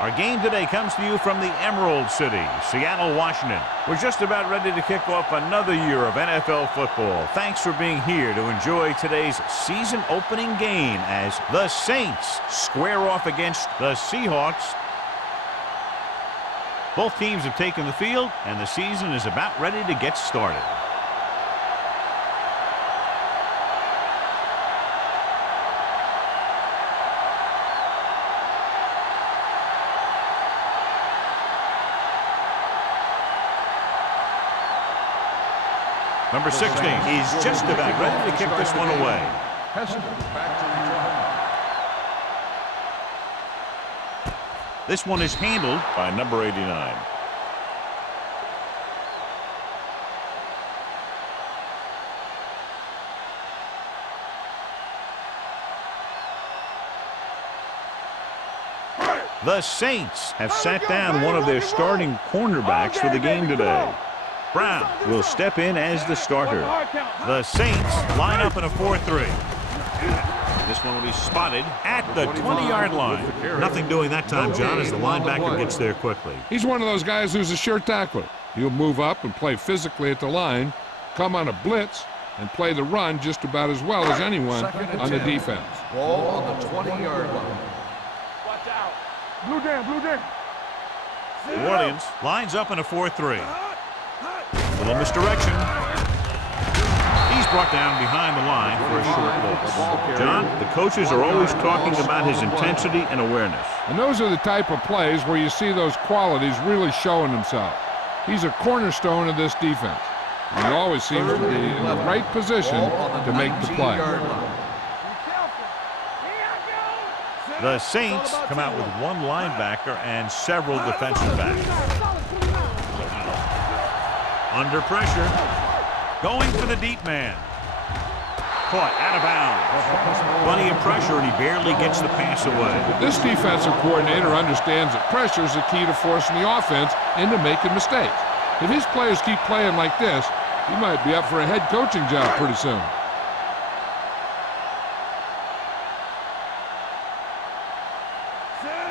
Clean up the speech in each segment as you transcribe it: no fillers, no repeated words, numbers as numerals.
Our game today comes to you from the Emerald City, Seattle, Washington. We're just about ready to kick off another year of NFL football. Thanks for being here to enjoy today's season opening game as the Saints square off against the Seahawks. Both teams have taken the field, and the season is about ready to get started. Number 16 is just about ready to kick this one away. This one is handled by number 89. The Saints have sat down one of their starting cornerbacks for the game today. Brown will step in as the starter. The Saints line up in a 4-3. This one will be spotted at the 20-yard line. Nothing doing that time, John, as the linebacker gets there quickly. He's one of those guys who's a sure tackler. He'll move up and play physically at the line, come on a blitz, and play the run just about as well as anyone on the defense. Ball on the 20-yard line. Watch out. Blue down, blue down. New Orleans lines up in a 4-3. Little misdirection. He's brought down behind the line for a short loss. John, the coaches are always talking about his intensity and awareness. And those are the type of plays where you see those qualities really showing themselves. He's a cornerstone of this defense. And he always seems to be in the right position to make the play. The Saints come out with one linebacker and several defensive backs. Under pressure, going for the deep man. Caught out of bounds. Plenty of pressure, and he barely gets the pass away. This defensive coordinator understands that pressure is the key to forcing the offense into making mistakes. If his players keep playing like this, he might be up for a head coaching job pretty soon.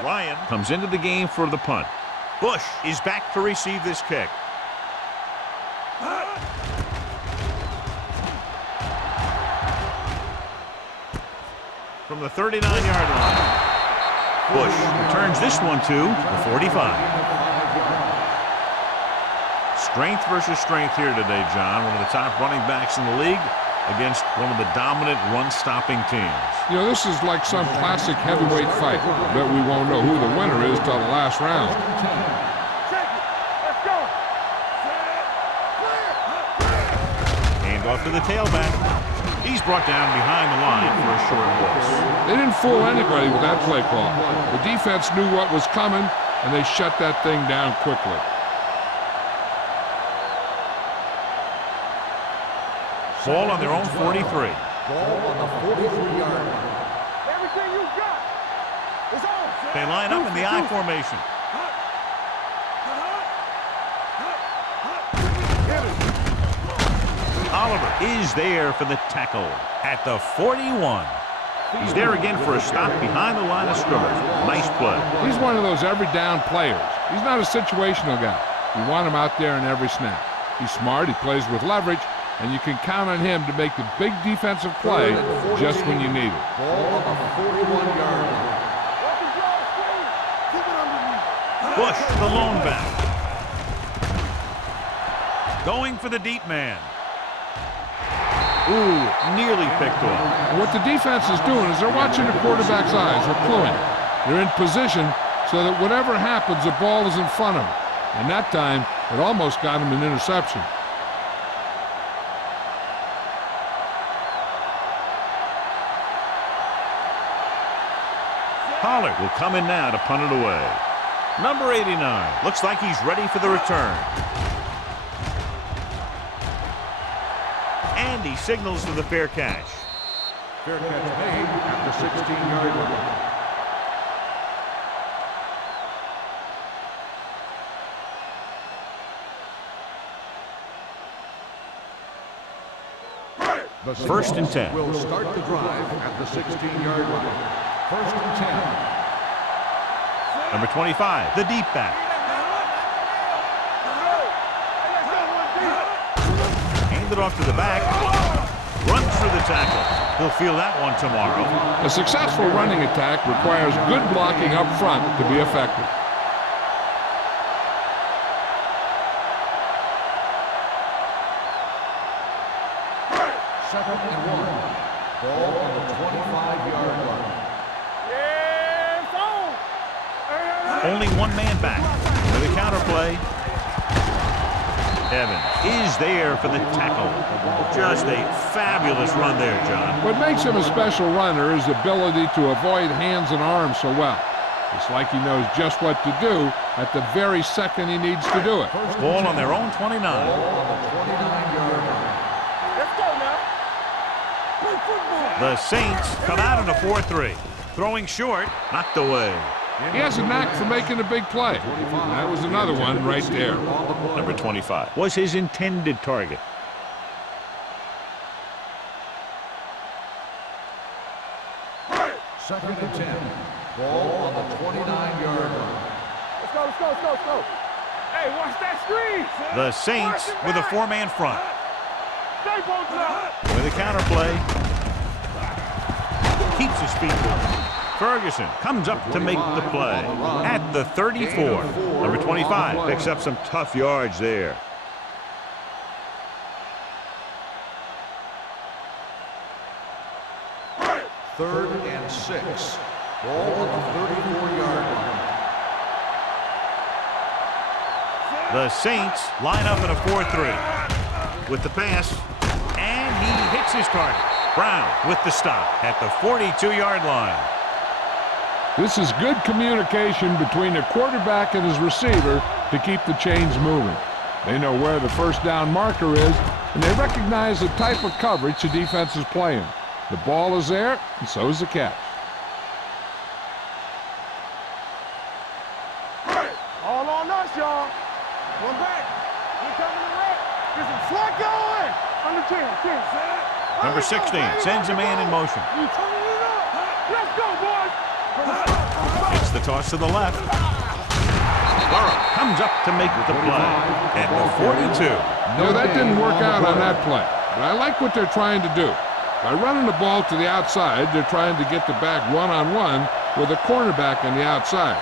Ryan comes into the game for the punt. Bush is back to receive this kick. From the 39-yard line, Bush returns this one to the 45. Strength versus strength here today, John. One of the top running backs in the league against one of the dominant run-stopping teams. You know, this is like some classic heavyweight fight. I bet we won't know who the winner is till the last round. Hand off to the tailback. He's brought down behind the line for a short loss. They didn't fool anybody with that play call. The defense knew what was coming, and they shut that thing down quickly. Ball on their own 43. Ball on the 43-yard line. Everything you got is on. They line up in the I formation. Oliver is there for the tackle at the 41. He's there again for a stop behind the line of scrimmage. Nice play. He's one of those every down players. He's not a situational guy. You want him out there in every snap. He's smart, he plays with leverage, and you can count on him to make the big defensive play just when you need it. Ball on the 41-yard line. Bush, the lone back. Going for the deep man. Ooh, nearly picked off. And what the defense is doing is they're watching the quarterback's eyes. They're cluing. They're in position so that whatever happens, the ball is in front of them. And that time, it almost got him an interception. Pollard will come in now to punt it away. Number 89 looks like he's ready for the return. And he signals for the fair catch. Fair catch made at the 16-yard line. First and 10. Will start the drive at the 16-yard line. First and 10. Number 25, the deep back. Hand it off to the back. Runs through the tackle. He'll feel that one tomorrow. A successful running attack requires good blocking up front to be effective. Second and 1. Ball on the 25-yard line. Only one man back for the counter play. Evans is there for the tackle. Just a fabulous run there, John. What makes him a special runner is the ability to avoid hands and arms so well. It's like he knows just what to do at the very second he needs to do it. Ball on their own 29. Ball on the 29-yard line. Let's go now. Play football. The Saints come out in a 4-3. Throwing short, knocked away. He has a knack for making a big play. That was another one right there. Number 25 was his intended target. Second and 10. Ball on the 29-yard line. Let's go, let's go, let's go, let's go. Hey, watch that screen. The Saints with a four-man front. Stay both up. With a counter play. Keeps his feet moving. Ferguson comes up to make the play at the 34. Number 25 picks up some tough yards there. Third and 6. Ball on the 34-yard line. The Saints line up in a 4-3 with the pass, and he hits his target. Brown with the stop at the 42-yard line. This is good communication between the quarterback and his receiver to keep the chains moving. They know where the first down marker is, and they recognize the type of coverage the defense is playing. The ball is there, and so is the catch. All on us, y'all. One back. We coming to right. Get some slack going. Under 10, 10. Number 16 sends a man in motion. You turning it up. Let's go, boys. It's the toss to the left. Burrow comes up to make the play at the 42. No, that didn't work out on that play, but I like what they're trying to do. By running the ball to the outside, they're trying to get the back one-on-one with a cornerback on the outside.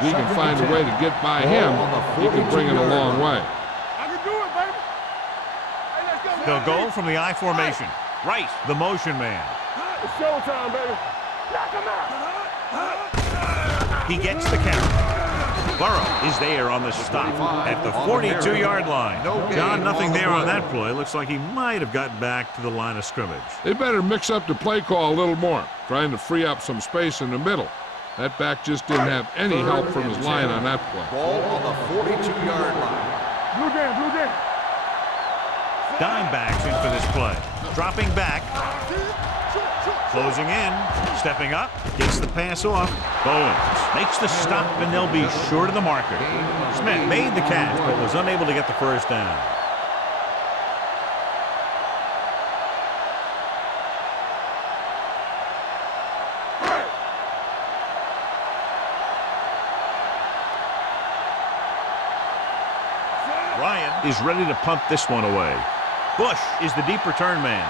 If he can find a way to get by him, he can bring it a long way. I can do it, baby. Hey, let's go. They'll go from the I formation. Right, the motion man. It's showtime, baby. Knock him out. He gets the count. Burrow is there on the stop at the 42-yard line. John, nothing there on that play. Looks like he might have gotten back to the line of scrimmage. They better mix up the play call a little more, trying to free up some space in the middle. That back just didn't have any help from his line on that play. Ball on the 42-yard line. Blue down, blue down. Dime backs in for this play. Dropping back. Closing in. Stepping up. Gets the pass off. Bowens makes the stop, and they'll be short of the marker. Smith made the catch, but was unable to get the first down. Ryan is ready to punt this one away. Bush is the deep return man.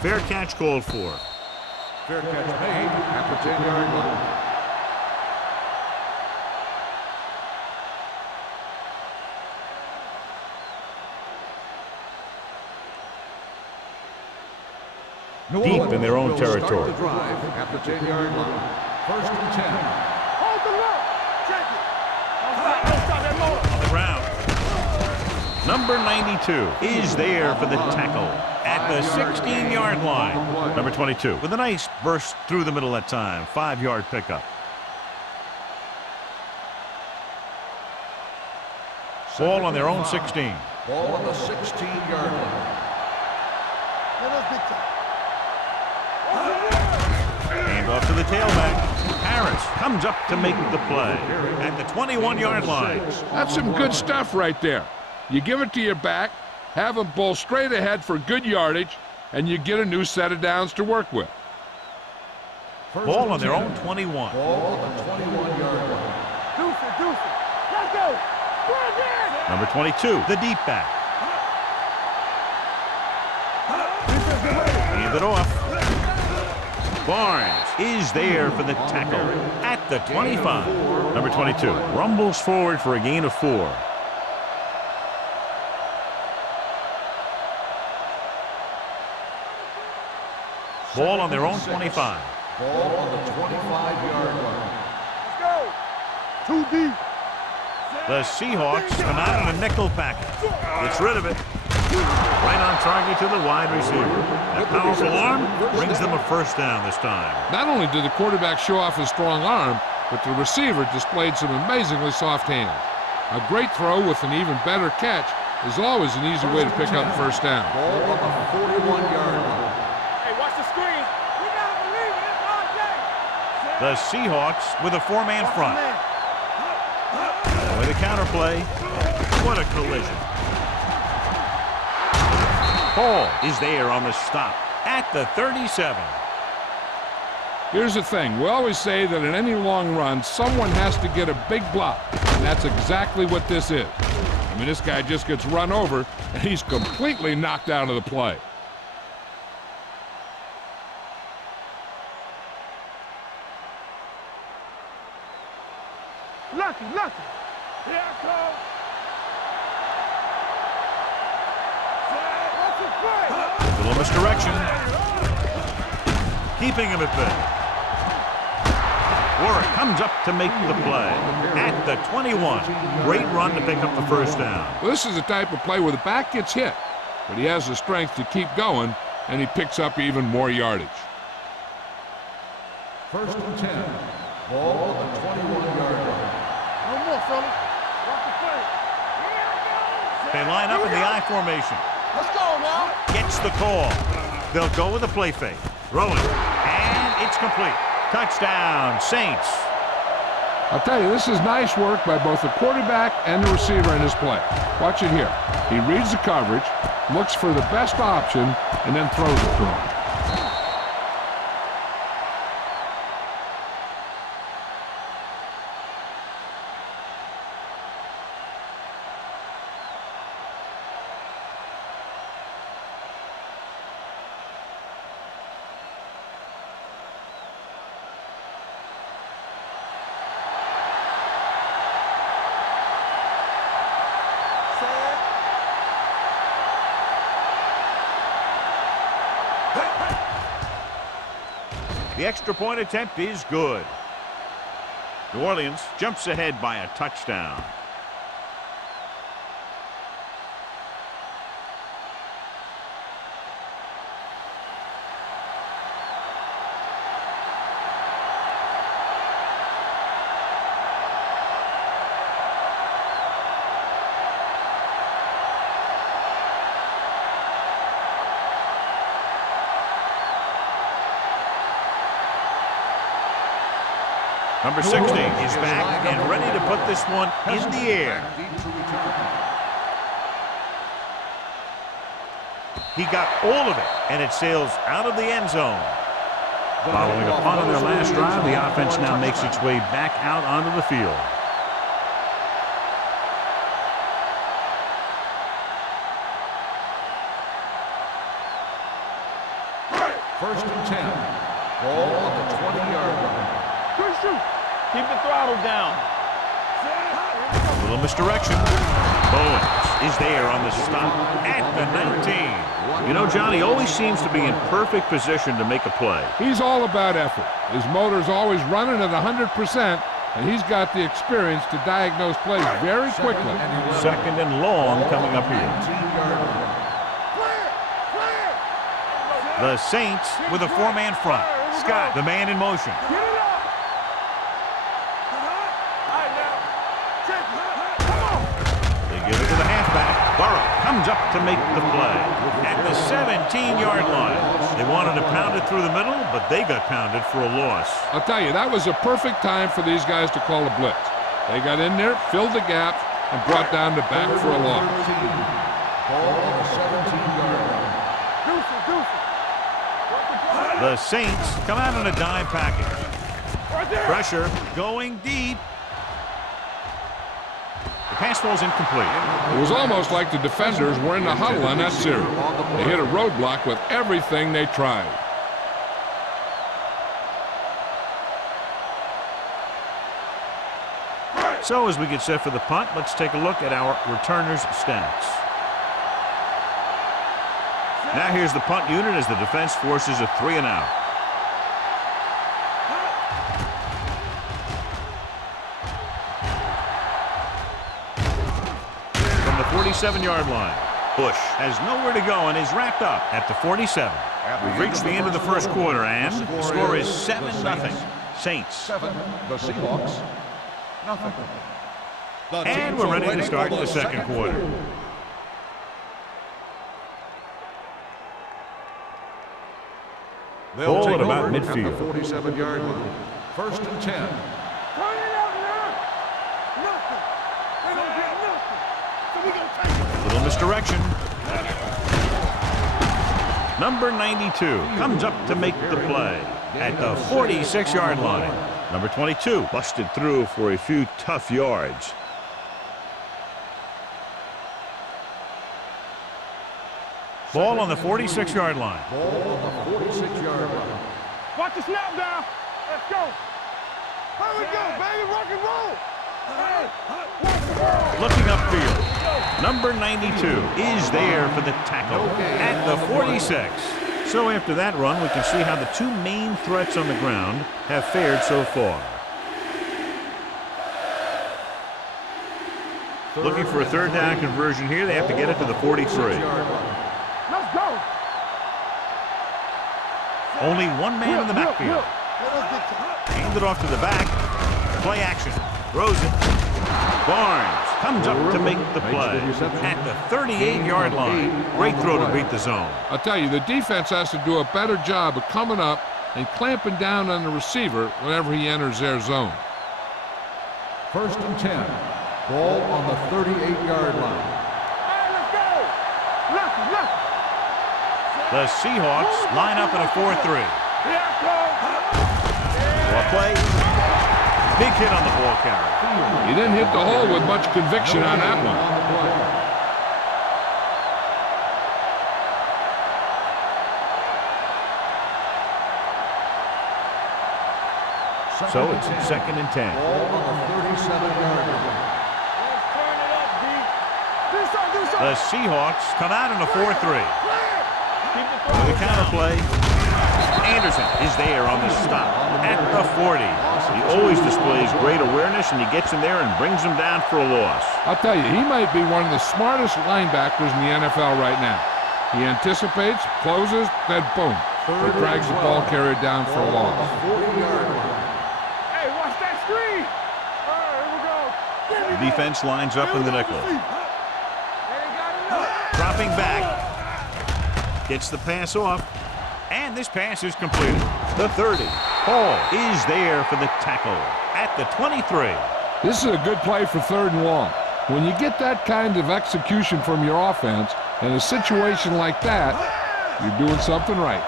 Fair catch called for. Fair catch made at the 10-yard line. Deep in their own territory. Start the drive at the 10-yard line. First and 10. Hold the look. Check it. Don't stop that motor. On the ground. Number 92 is there for the tackle at the 16-yard line. Number 22 with a nice burst through the middle that time. 5-yard pickup. Ball on their own 16. Ball on the 16-yard line. Hand off to the tailback. Harris comes up to make the play at the 21-yard line. That's some good stuff right there. You give it to your back, have him pull straight ahead for good yardage, and you get a new set of downs to work with. Ball on their own 21. Ball on the 21-yard line. Deuce it. Let's go. Number 22, the deep back. Hand it off. Barnes is there for the tackle at the 25. Number 22 rumbles forward for a gain of 4. Ball on their own 25. Ball on the 25-yard line. Let's go. Too deep. The Seahawks come out in a nickel package. Gets rid of it. Right on target to the wide receiver. That powerful arm brings them a first down this time. Not only did the quarterback show off his strong arm, but the receiver displayed some amazingly soft hands. A great throw with an even better catch is always an easy way to pick up first down. Ball on the 41-yard line. Hey, watch the screen. We gotta believe it. It's RJ. The Seahawks with a 4-man front. With a counterplay. What a collision. Hall is there on the stop at the 37. Here's the thing. We always say that in any long run, someone has to get a big block, and that's exactly what this is. I mean, this guy just gets run over, and he's completely knocked out of the play. Lucky. Here I come. A little misdirection. Keeping him at bay. Warwick comes up to make the play at the 21. Great run to pick up the first down. Well, this is the type of play where the back gets hit, but he has the strength to keep going, and he picks up even more yardage. First and 10. Ball on the 21-yard line. No more, fellas. Watch the play. They line up in the I formation. Let's go now. Gets the call. They'll go with a play fake. Throwing. And it's complete. Touchdown, Saints. I'll tell you, this is nice work by both the quarterback and the receiver in his play. Watch it here. He reads the coverage, looks for the best option, and then throws it to him. The extra point attempt is good. New Orleans jumps ahead by a touchdown. Number 60 is back and ready to put this one in the air. He got all of it, and it sails out of the end zone. Following a punt on their last drive, the offense now makes its way back out onto the field. First and 10. Ball on the 20-yard line. Keep the throttle down. A little misdirection. Bowens is there on the stop at the 19. You know, Johnny always seems to be in perfect position to make a play. He's all about effort. His motor's always running at 100%, and he's got the experience to diagnose plays very quickly. Second and long coming up here. 19-yard line. The Saints with a 4-man front. Scott, the man in motion. Get it up. All right, now. Check. Come on. They give it to the halfback. Burrow comes up to make the play at the 17-yard line. They wanted to pound it through the middle, but they got pounded for a loss. I'll tell you, that was a perfect time for these guys to call a blitz. They got in there, filled the gap, and brought down the back for a loss. Ball on the 17-yard line. Deuce it. The Saints come out on a dime package. Pressure going deep. The pass falls incomplete. It was almost like the defenders were in the huddle on that series. They hit a roadblock with everything they tried. So as we get set for the punt, let's take a look at our returners' stats. Now here's the punt unit as the defense forces a 3-and-out. From the 47-yard line, Bush has nowhere to go and is wrapped up at the 47. We've reached the end of the first quarter, and the score is 7-0. Saints. 7, the Seahawks. Nothing. And we're ready to start the second quarter. They'll Ball take at about over midfield. at the 47-yard line. 1st and 10. Turn it out now. Nothing. They don't get nothing. So we gonna take it. Little misdirection. Number 92 comes up to make the play at the 46-yard line. Number 22 busted through for a few tough yards. Ball on the 46-yard line. Ball on the 46-yard line. Watch the snap down. Let's go. Here we go, baby. Rock and roll. Looking upfield. Number 92 is there for the tackle at the 46. So after that run, we can see how the two main threats on the ground have fared so far. Looking for a third down conversion here. They have to get it to the 43. Let's go. Only one man in the backfield. Hand it off to the back. Play action. Throws it. Barnes comes up to make the play at the 38-yard line. Great throw to beat the zone. I'll tell you, the defense has to do a better job of coming up and clamping down on the receiver whenever he enters their zone. 1st and 10. Ball on the 38-yard line. Hey, let's go. Left. The Seahawks line up in a 4-3. Well play. Big hit on the ball carrier. He didn't hit the hole with much conviction on that one. So it's 2nd and 10. Ball on the 37-yard line. The Seahawks come out in a 4-3. With a counter play. Anderson is there on the stop at the 40. He always displays great awareness, and he gets in there and brings him down for a loss. I'll tell you, he might be one of the smartest linebackers in the NFL right now. He anticipates, closes, then boom. He drags the ball carrier down for a loss. Hey, watch that screen. All right, here we go. The defense lines up in the nickel. Dropping back. Gets the pass off. And this pass is completed. The 30. Hall is there for the tackle at the 23. This is a good play for 3rd and long. When you get that kind of execution from your offense in a situation like that, you're doing something right.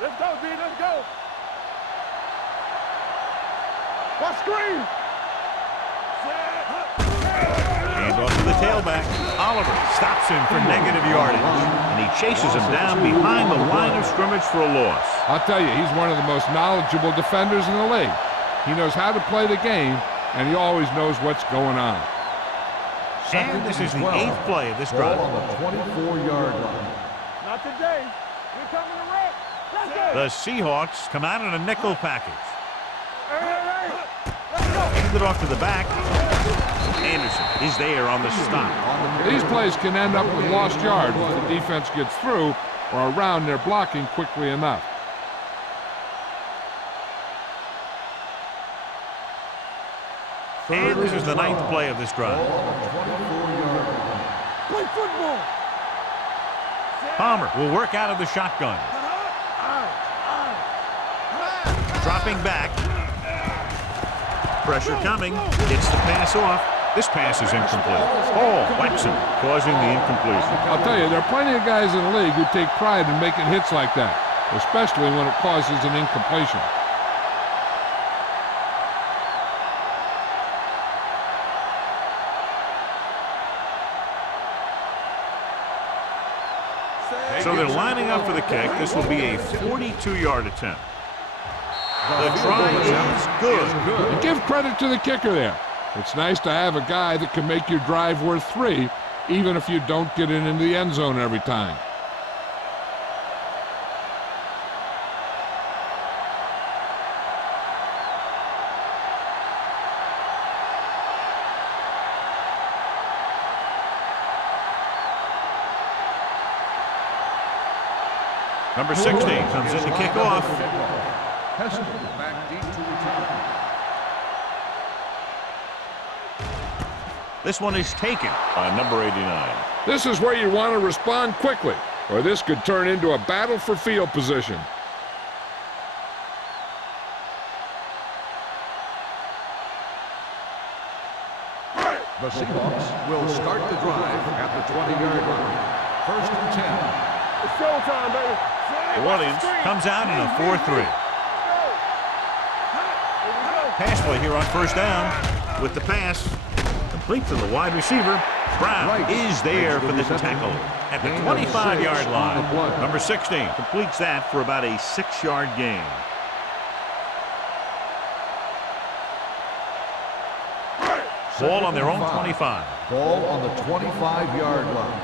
Let's go, D. Let's go. What screen? Hand off to the tailback. Oliver stops him for negative yardage. And he chases him down behind the line of scrimmage for a loss. I'll tell you, he's one of the most knowledgeable defenders in the league. He knows how to play the game, and he always knows what's going on. And this is the 8th play of this drive. Ball on the 24-yard line. Not today. We're coming to wreck. Let's go. The Seahawks come out in a nickel package. Hey. Let's go. Hand it off to the back. Anderson is there on the stop. These plays can end up with lost yards if the defense gets through or around their blocking quickly enough. And this is the 9th play of this drive. Play football. Palmer will work out of the shotgun. Dropping back. Pressure coming. Gets the pass off. This pass is incomplete. Hall whacks him, causing the incompletion. I'll tell you, there are plenty of guys in the league who take pride in making hits like that, especially when it causes an incompletion. So they're lining up for the kick. This will be a 42-yard attempt. The try is good. And give credit to the kicker there. It's nice to have a guy that can make your drive worth 3, even if you don't get it into the end zone every time. Number 16 comes in to kick off. Back deep to return. This one is taken by number 89. This is where you want to respond quickly, or this could turn into a battle for field position. The Seahawks will start the drive at the 20-yard line. 1st and 10. It's showtime, baby. New Orleans comes out in a 4-3. Pass play here on 1st down with the pass. Complete to the wide receiver. Brown is there for the tackle at the 25-yard line. Number 16 completes that for about a 6-yard gain. Ball on their own 25. Ball on the 25-yard line.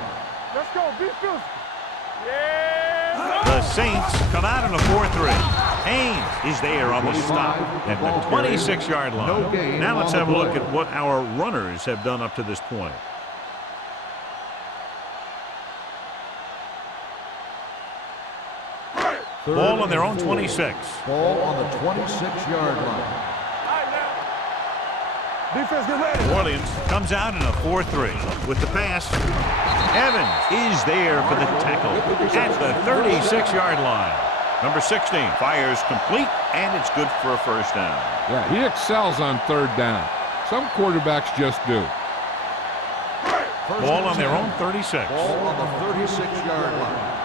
Let's go. Be physical. Yeah. The Saints come out in a 4-3. Haynes is there on the stop at the 26-yard line. Now let's have a look at what our runners have done up to this point. Ball on their own 26. Ball on the 26-yard line. Defense, get ready. New Orleans comes out in a 4-3 with the pass. Evans is there for the tackle at the 36-yard line. Number 16 fires complete, and it's good for a 1st down. Yeah, he excels on 3rd down. Some quarterbacks just do. Ball on their own 36. Ball on the 36-yard line.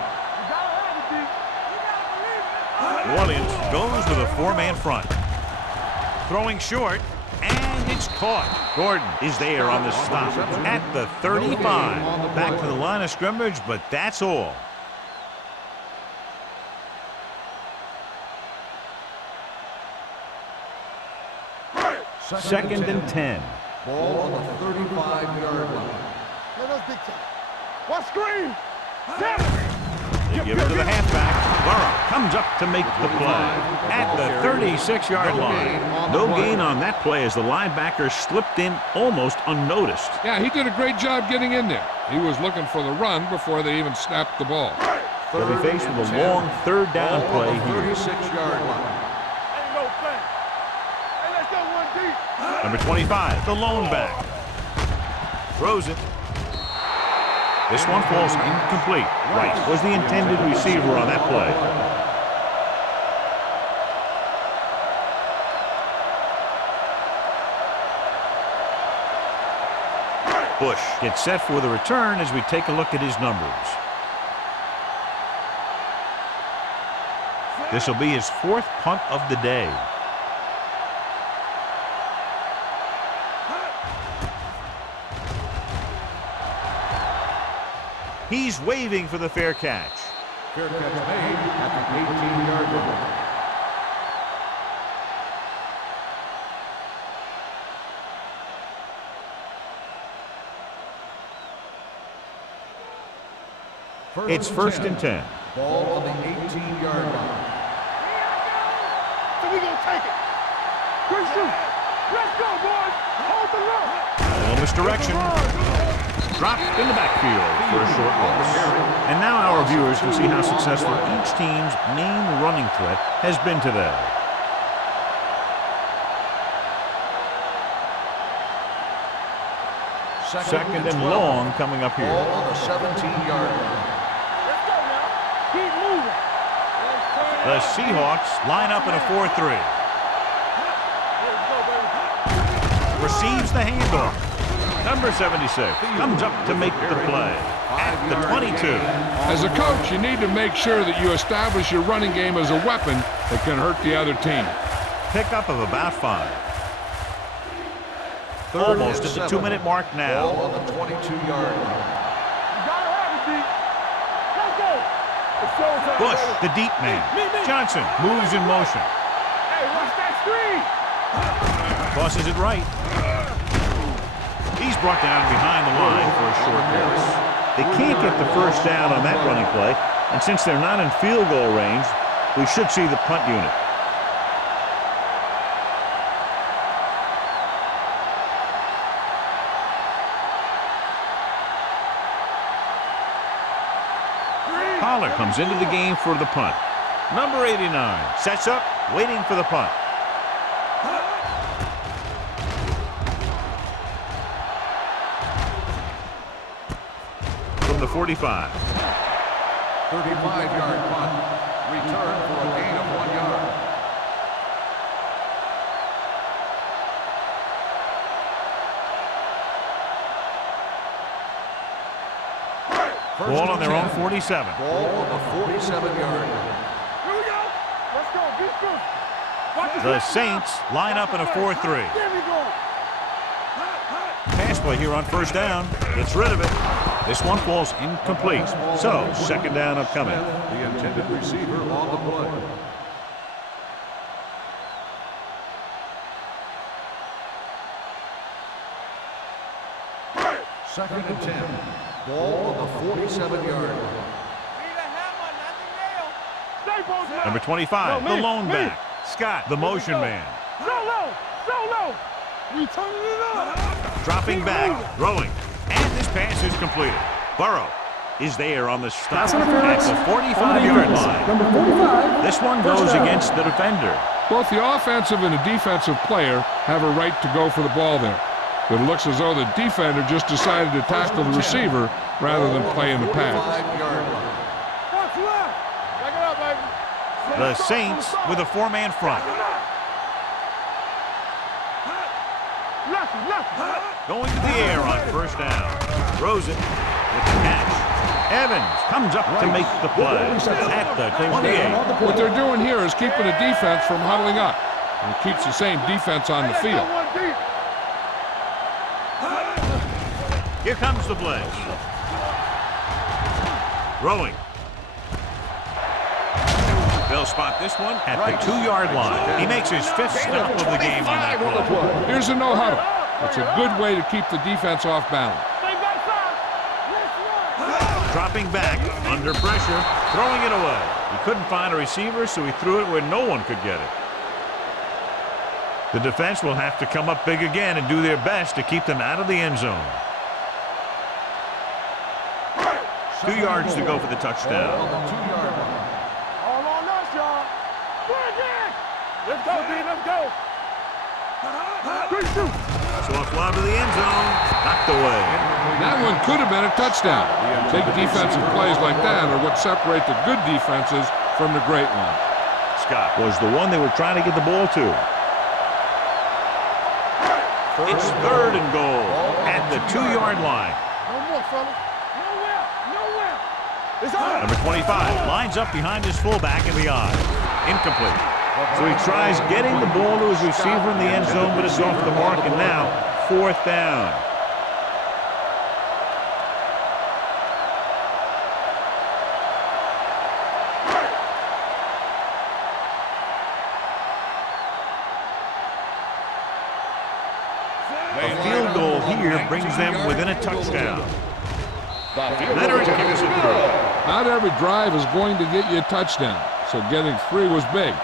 New Orleans goes with a 4-man front. Throwing short, and it's caught. Gordon is there on the stop at the 35. Back to the line of scrimmage, but that's all. Second and 10. Ball on the 35-yard line. Let us big time. What screen? 7. They give it to the halfback. Burrow comes up to make the play at the 36-yard line. No gain on that play as the linebacker slipped in almost unnoticed. Yeah, he did a great job getting in there. He was looking for the run before they even snapped the ball. They'll be faced with a long 3rd down play here. 36-yard line. Ain't no thing. Hey, let's go one deep. Number 25, the lone back. Throws it. This one falls incomplete. Rice was the intended receiver on that play. Bush gets set for the return as we take a look at his numbers. This will be his 4th punt of the day. He's waving for the fair catch. Fair catch made at the 18-yard line. It's 1st and 10. Ball on the 18-yard line. So we gonna take it. Good shoot. Let's go, boys. Hold the look. A little misdirection. Dropped in the backfield for a short loss. And now our viewers can see how successful each team's main running threat has been today. Second and long coming up here. Ball on the 17-yard line. Let's go now. Keep moving. The The Seahawks line up in a 4-3. Receives the handoff. Number 76 comes up to make the play at the 22. As a coach, you need to make sure that you establish your running game as a weapon that can hurt the other team. Pickup of about 5. Almost at the 2-minute mark now. Ball on the 22-yard line. Bush, the deep man. Johnson moves in motion. Hey, watch that screen. Tosses it right. He's brought down behind the line for a short pass. They can't get the first down on that running play, and since they're not in field goal range, we should see the punt unit. Pollard comes into the game for the punt. Number 89 sets up, waiting for the punt. From the 45. 35-yard punt. Return for a gain of 1 yard. Ball on their own 47. Ball on the 47-yard line. Here we go. Let's go. Be good. Watch The Saints line up in a 4-3. There we go. Pass play here on first down. Gets rid of it. This one falls incomplete. So, second down upcoming. The intended receiver on the play. Second and 10. Ball on the 47-yard line. Number 25, the lone back. Scott, the motion man. Solo. We turning it up. Dropping back, throwing. And this pass is completed. Burrow is there on the stop at the 45-yard line. Number 45. This one goes against the defender. Both the offensive and the defensive player have a right to go for the ball there. But it looks as though the defender just decided to tackle the receiver rather than play in the pass. 45-yard line. What's left? Back it up, baby. The Saints with a 4-man front. Left. Going to the air on first down. Throws it with the catch. Evans comes up to make the play at the 28. What they're doing here is keeping the defense from huddling up. And it keeps the same defense on the field. Here comes the blitz. Throwing. They'll spot this one at the 2-yard line. He makes his 5th stop of the game on that play. Here's a no huddle. It's a good way to keep the defense off balance. Dropping back, under pressure, throwing it away. He couldn't find a receiver, so he threw it where no one could get it. The defense will have to come up big again and do their best to keep them out of the end zone. 2 yards to go for the touchdown. On the 2-yard line. All on us, y'all. Let's go, D. Let's go. 3-2. So a fly to the end zone, knocked away. That one could have been a touchdown. Big defensive plays like that are what separate the good defenses from the great ones. Scott was the one they were trying to get the ball to. It's 3rd and goal at the 2-yard line. No more, fellas. Nowhere. It's on. Number 25 lines up behind his fullback in the eye. Incomplete. So he tries getting the ball to his receiver in the end zone, but it's off the mark, and now 4th down. A field goal here brings them within a touchdown. Leonard kicks it through. Not every drive is going to get you a touchdown, so getting 3 was big.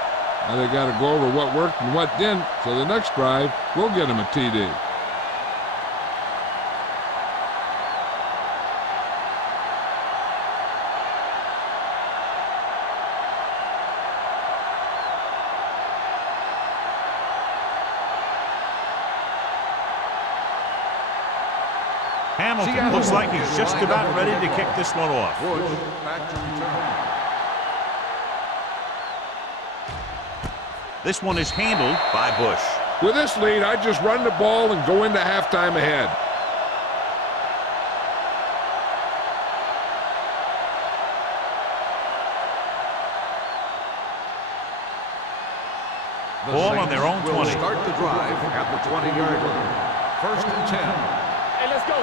Now they got to go over what worked and what didn't, so the next drive will get them a TD. Hamilton looks like he's just about ready to kick this one off. Bush back to return. This one is handled by Bush. With this lead, I'd just run the ball and go into halftime ahead. Ball on their own 20. Will start the drive at the 20-yard line. First and 10. Hey, let's go.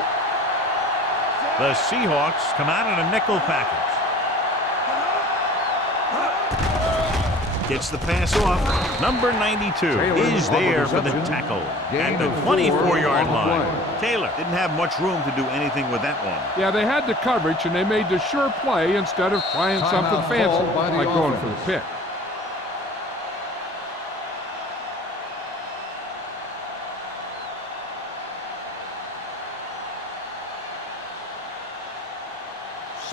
The Seahawks come out in a nickel package. Gets the pass off. Number 92 is there for the tackle at the 24-yard line. Taylor didn't have much room to do anything with that one. Yeah, they had the coverage, and they made the sure play instead of trying something fancy like going for the pick.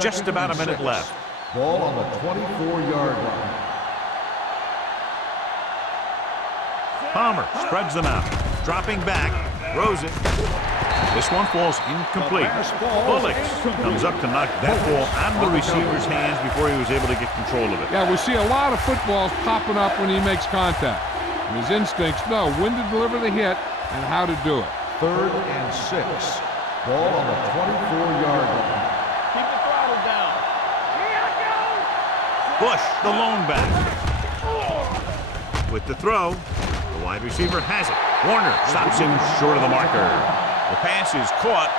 Just about a minute left. Ball on the 24-yard line. Palmer spreads them out. Dropping back. Throws it. This one falls incomplete. Bullocks comes up to knock that ball out of the receiver's hands before he was able to get control of it. Yeah, we see a lot of footballs popping up when he makes contact. And his instincts know when to deliver the hit and how to do it. 3rd and 6. Ball on the 24-yard line. Keep the throttle down. Here I go. Bush, the lone back. With the throw, the wide receiver has it. Warner stops him short of the marker. The pass is caught,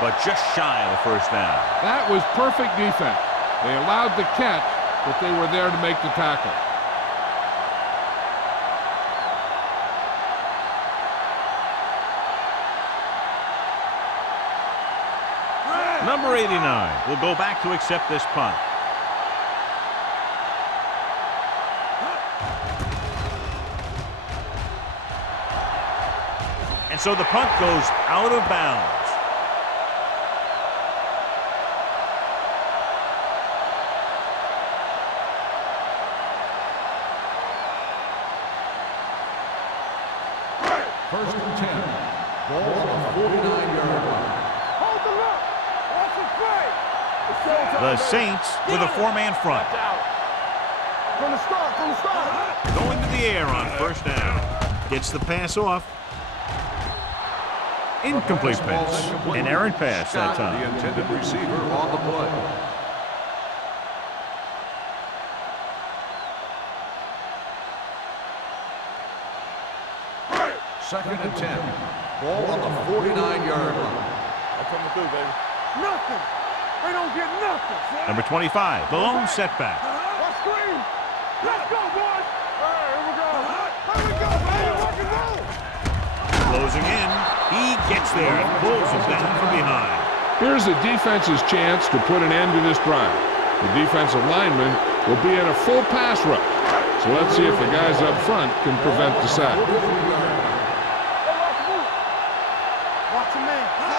but just shy of the first down. That was perfect defense. They allowed the catch, but they were there to make the tackle. Number 89 will go back to accept this punt. And so the punt goes out of bounds. First and 10. Ball on the 49-yard line. Hold the look. Watch the play. The Saints with a 4-man front. From the start, from the start. Going to the air on first down. Gets the pass off. Incomplete pass. An errant pass that time. The intended receiver on the play. Second and 10. Ball on the 49-yard line. I'm coming through, baby. Nothing. They don't get nothing. Number 25, the lone setback. Let's scream. Let's go, boys. All right, here we go. Here we go, baby. Rock and roll. Closing in. He gets there and pulls him down from behind. Here's the defense's chance to put an end to this drive. The defensive lineman will be in a full pass rush. So let's see if the guys up front can prevent the sack.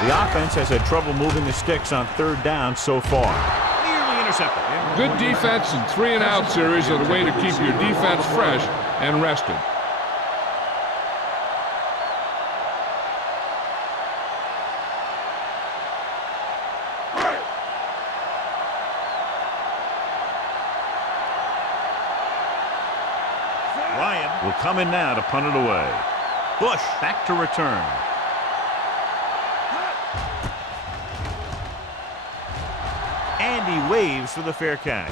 The offense has had trouble moving the sticks on third down so far. Nearly intercepted. Good defense and 3-and-out series are the way to keep your defense fresh and rested. Ryan will come in now to punt it away. Bush back to return. And he waves for the fair catch.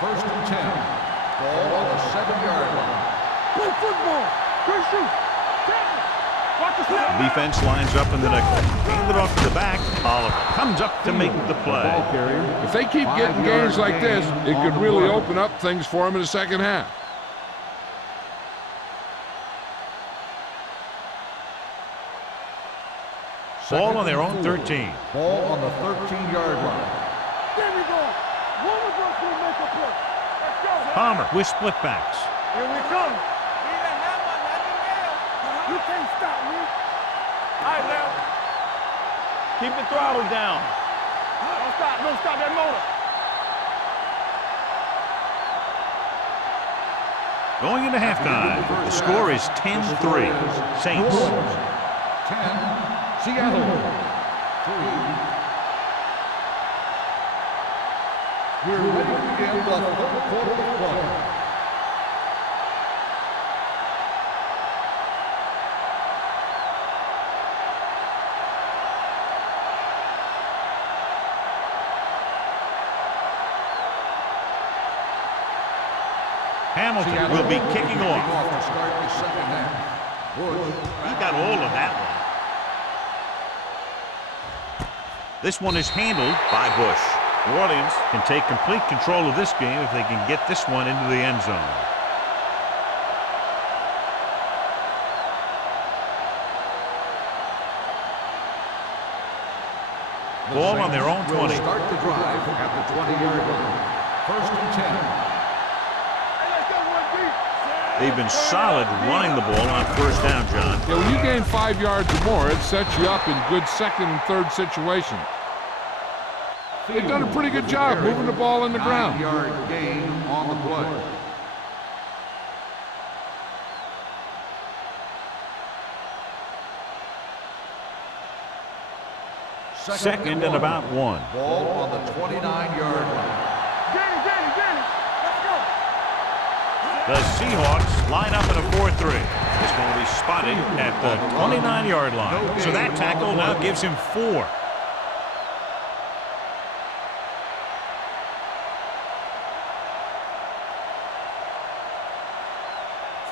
First and 10. Ball on the 7-yard line. Play football. Great shoot. Watch the snap. Defense lines up in the nickel. Hand it off to the back. Oliver comes up to make the play. If they keep getting gains like this, it could really open up things for them in the second half. Ball on their own 13. Ball on the 13-yard line. There we go. One of us will make a play. Let's go. Palmer with split backs. Here we come. You can't stop me. All right, now. Keep the throttle down. Don't stop that motor. Going into halftime, the score is 10-3. Saints. 10, Seattle. 3. We're ready to begin the third quarter of play. Hamilton will be kicking off. To start the second half. He got all of that one. This one is handled by Bush. New Orleans can take complete control of this game if they can get this one into the end zone. Ball on their own 20. Start the drive at the 20-yard line. First and 10. They've been solid running the ball on first down, John. Yeah, when you gain 5 yards or more, it sets you up in good second and third situations. They've done a pretty good job moving the ball in the ground. 9-yard gain on the play. Second and about 1. Ball on the 29-yard line. The Seahawks line up in a 4-3. This one will be spotted at the 29-yard line. So that tackle now gives him 4.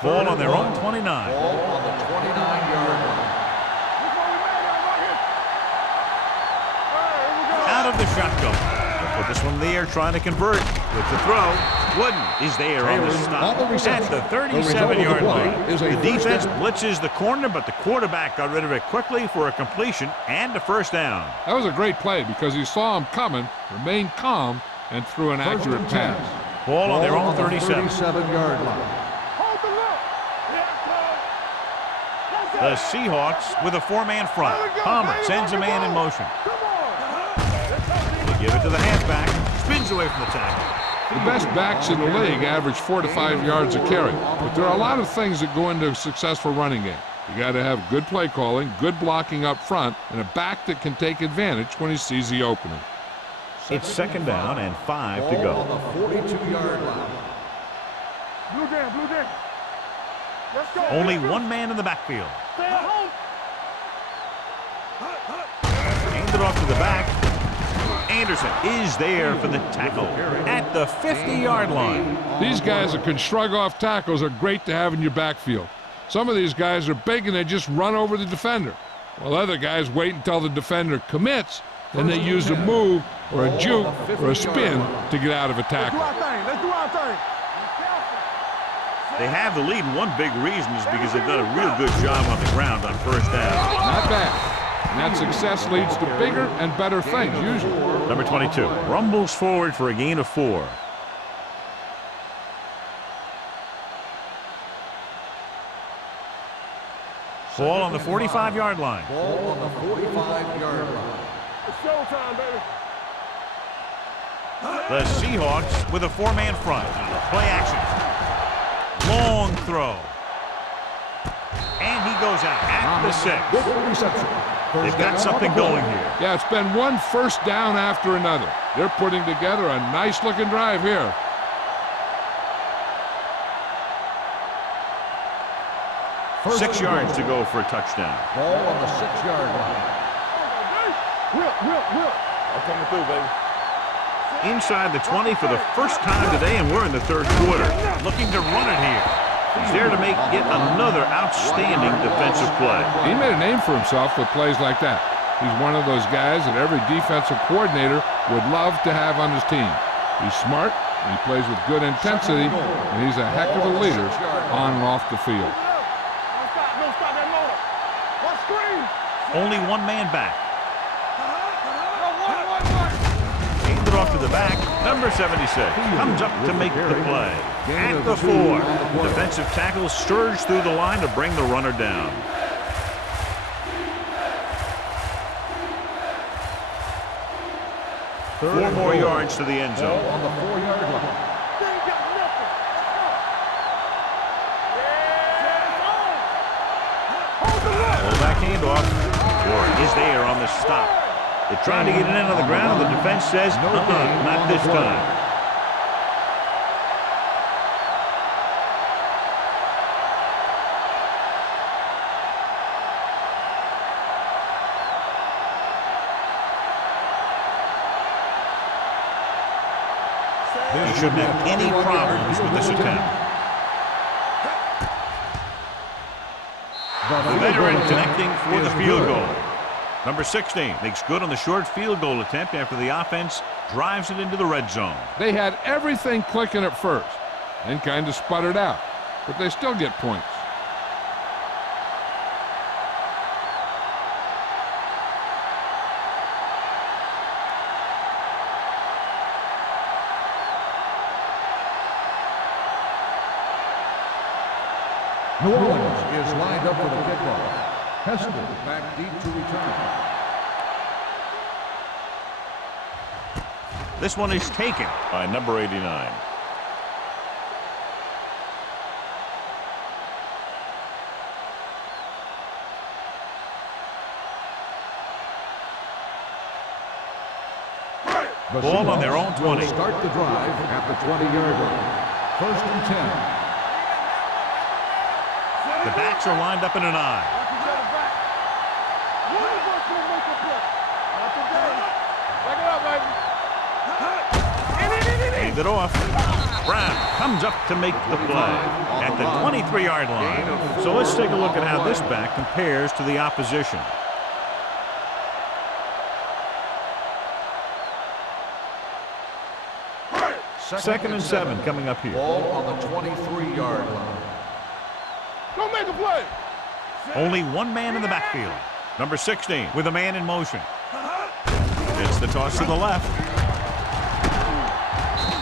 Ball on their own 29. Ball on the 29-yard line. Out of the shotgun. They'll put this one in the air trying to convert. With the throw. Wooden is there on the stop at the 37-yard line. The defense blitzes the corner, but the quarterback got rid of it quickly for a completion and a first down. That was a great play because he saw him coming, remained calm, and threw an accurate pass. Ball on their own 37. 37-yard line. The Seahawks with a 4-man front. Palmer sends a man in motion. They give it to the halfback. Spins away from the tackle. The best backs in the league average 4 to 5 yards a carry. But there are a lot of things that go into a successful running game. You got to have good play calling, good blocking up front, and a back that can take advantage when he sees the opening. It's second down and 5 to go. On the 42-yard line. Blue down. Let's go. Only one man in the backfield. Stay at home. Hand it off to the back. Anderson is there for the tackle at the 50-yard line. These guys that can shrug off tackles are great to have in your backfield. Some of these guys are big and they just run over the defender, while other guys wait until the defender commits, then they use a move or a juke or a spin to get out of a tackle. Let's do our thing. They have the lead, and one big reason is because they've done a real good job on the ground on first down. Not bad. And that success leads to bigger and better things, usually. Number 22 rumbles forward for a gain of 4. Ball on the 45-yard line. Ball on the 45-yard line. It's showtime, baby. The Seahawks with a 4-man front. Play action. Long throw. And he goes out at the 6. Good reception. They've got something going here. Yeah, it's been one first down after another. They're putting together a nice-looking drive here. First 6 yards to go for a touchdown. Ball on the 6-yard line. Will. I'm coming through, baby. Inside the 20 for the first time today, and we're in the third quarter. Looking to run it here. He's there to make yet another outstanding defensive play. He made a name for himself with plays like that. He's one of those guys that every defensive coordinator would love to have on his team. He's smart, he plays with good intensity, and he's a heck of a leader on and off the field. Don't stop that motor. What screen? Only one man back. Handed off to the back. Number 76 comes up to make the play. At the 4. Defensive tackle surged through the line to bring the runner down. Four more yards to the end zone. On the 4-yard line. stop. They tried to get it in on the ground, and the defense says, not this time. He shouldn't have any problems with this attempt. The veteran connecting for the field goal. Number 16 makes good on the short field goal attempt after the offense drives it into the red zone. They had everything clicking at first and kind of sputtered out, but they still get points. New Orleans is lined up for the kickoff. Heston back deep to return. This one is taken by number 89. Ball on their own 20. Start the drive at the 20-yard line. First and 10. The backs are lined up in an eye. Hand it off. Brown comes up to make the play at the 23-yard line. So let's take a look at how this back compares to the opposition. Second and 7 coming up here. Ball on the 23-yard line. Go make a play. Only one man in the backfield. Number 16 with a man in motion. It's the toss to the left.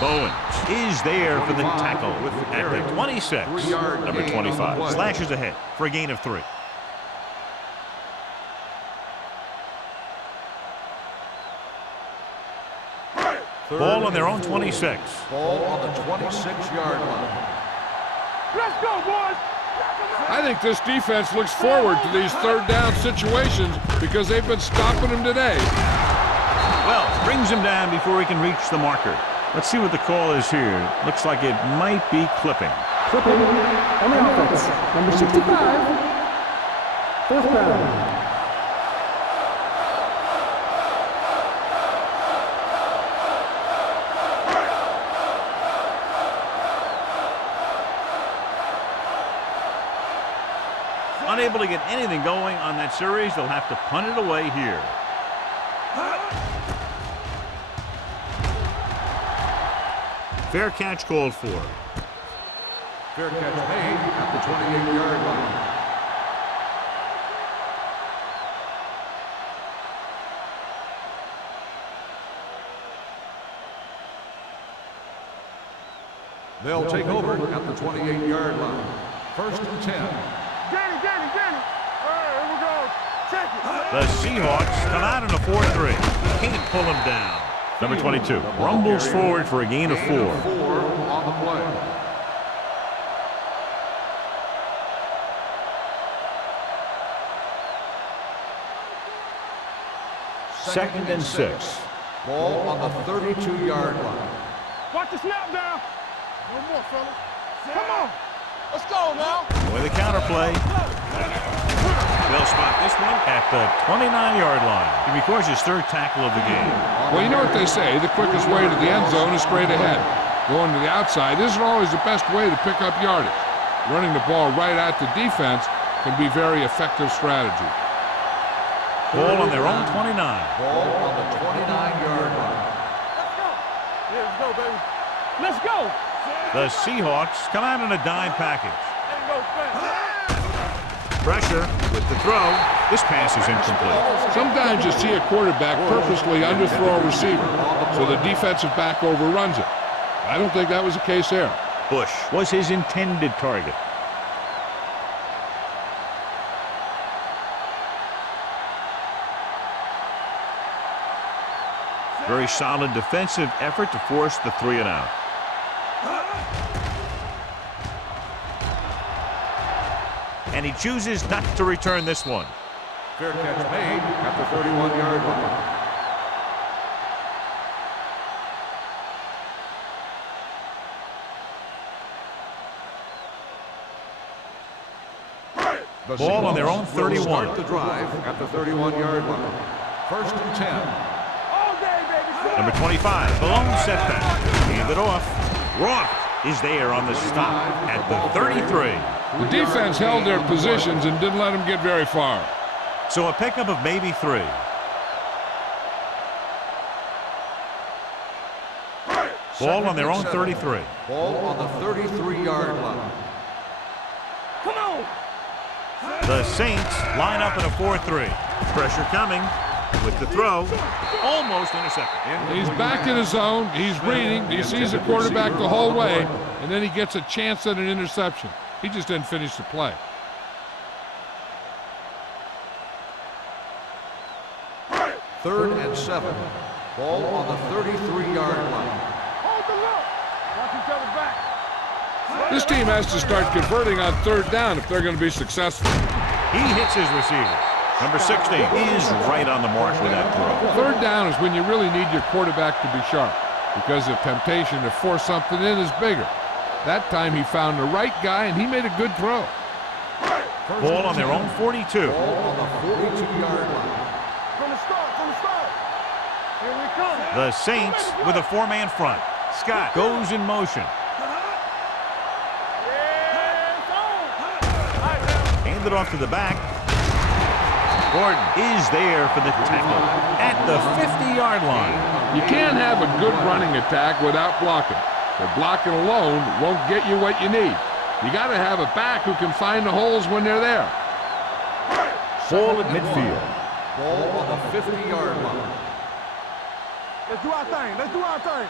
Bowens is there for the tackle at the 26. Number 25 slashes ahead for a gain of 3. Ball on their own 26. Ball on the 26-yard line. Let's go, boys. I think this defense looks forward to these third down situations because they've been stopping them today. Well, brings him down before he can reach the marker. Let's see what the call is here. Looks like it might be clipping. Clipping on the offense. Number 65. Fourth down. Unable to get anything going on that series, they'll have to punt it away here. Fair catch called for. Fair catch made at the 28-yard line. They'll take over at the 28-yard line. First and 10. Danny. All right, here we go. Check it. The Seahawks come out in a 4-3. Can't pull him down. Number 22 rumbles forward for a gain of 4. 4 on the play. Second and 6. Ball on the 32-yard line. Watch the snap down. No more, fellas. Come on. Let's go now. With a counterplay. They'll spot this one at the 29-yard line. He records his 3rd tackle of the game. Well, you know what they say, the quickest way to the end zone is straight ahead. Going to the outside isn't always the best way to pick up yardage. Running the ball right at the defense can be very effective strategy. Ball on their own 29. Ball on the 29-yard line. Let's go. Yeah, let's go, baby. Let's go. The Seahawks come out in a dime package. Ain't no fence. Pressure with the throw. This pass is incomplete. Sometimes you see a quarterback purposely underthrow a receiver, so the defensive back overruns it. I don't think that was the case there. Bush was his intended target. Very solid defensive effort to force the 3 and out. And he chooses not to return this one. Fair catch made at the 31-yard line. The Ball on their own Seahawks will 31. Start the drive at the 31-yard line. First and 10. All day, baby. Number 25, the lone setback. Hand it off. Roth is there on the stop at the 33. The defense held their positions and didn't let them get very far. So a pickup of maybe 3. Ball on their own 33. Ball on the 33-yard line. Come on. The Saints line up in a 4-3. Pressure coming with the throw. Almost intercepted. He's back in his zone. He's reading. He sees the quarterback the whole way, and then he gets a chance at an interception. He just didn't finish the play. Third and 7. Ball on the 33-yard line. Hold the look. Watch each other back. This team has to start converting on third down if they're going to be successful. He hits his receiver. Number 16 is right on the mark with that throw. Third down is when you really need your quarterback to be sharp because the temptation to force something in is bigger. That time he found the right guy and he made a good throw. Ball on their own 42. Ball on the 42-yard line. From the start. Here we come. The Saints with a 4-man front. Scott goes in motion. Hand it off to the back. Gordon is there for the tackle at the 50-yard line. You can't have a good running attack without blocking. The blocking alone won't get you what you need. You got to have a back who can find the holes when they're there. Ball at midfield. Ball on the 50-yard line. Let's do our thing.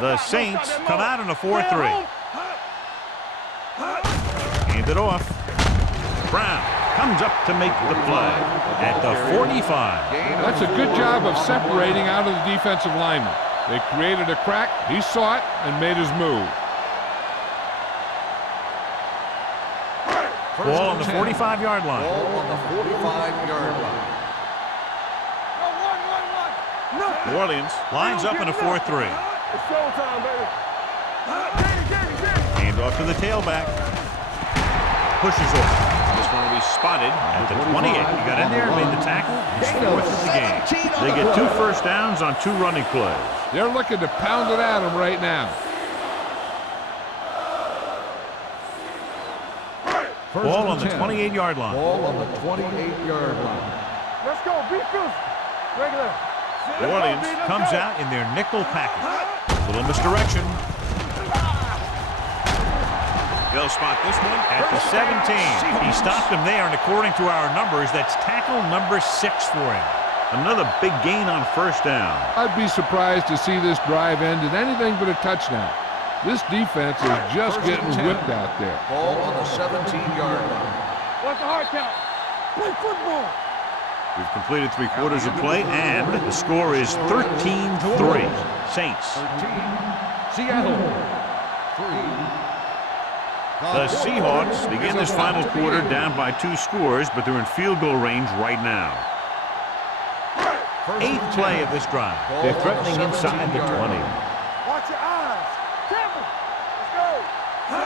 The Saints come out in a 4-3. Hand it off. Brown comes up to make the play at the 45. That's a good job of separating out of the defensive lineman. They created a crack, he saw it, and made his move. Ball on the 45-yard line. Ball on the 45-yard line. New Orleans lines up in a 4-3. It's showtime, baby. Hand off to the tailback. Pushes off. This one will be spotted at the 28. He got in there, made the tackle. He's 4th of the game. They get 2 first downs on 2 running plays. They're looking to pound it at him right now. Ball on the 28-yard line. Ball on the 28-yard line. Let's go. Be fierce. Regular. New Orleans comes out in their nickel package. Little misdirection. They'll spot this one at the 17. He stopped him there, and according to our numbers, that's tackle number 6 for him. Another big gain on first down. I'd be surprised to see this drive end in anything but a touchdown. This defense is just getting whipped out there. Ball on the 17-yard line. Watch the hard count. Play football. We've completed 3 quarters of play, and the score is 13-3. Saints. 13. Seattle. 3. The Seahawks begin this final quarter down by 2 scores, but they're in field goal range right now. 8th play of this drive. They're threatening inside the 20. Watch your eyes. Careful. Let's go.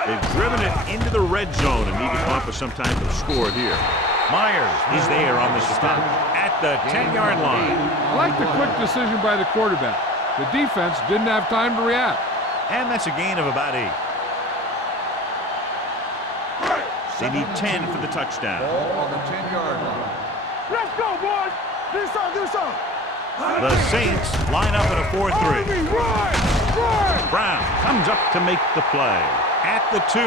They've driven it into the red zone and need to come up with some type of score here. Myers is there on the stop at the 10-yard line. I like the quick decision by the quarterback. The defense didn't have time to react. And that's a gain of about 8. They need 10 for the touchdown. Ball on the 10-yard line. Let's go, boys. Do something. The Saints line up in a 4-3. Run. Brown comes up to make the play at the 2.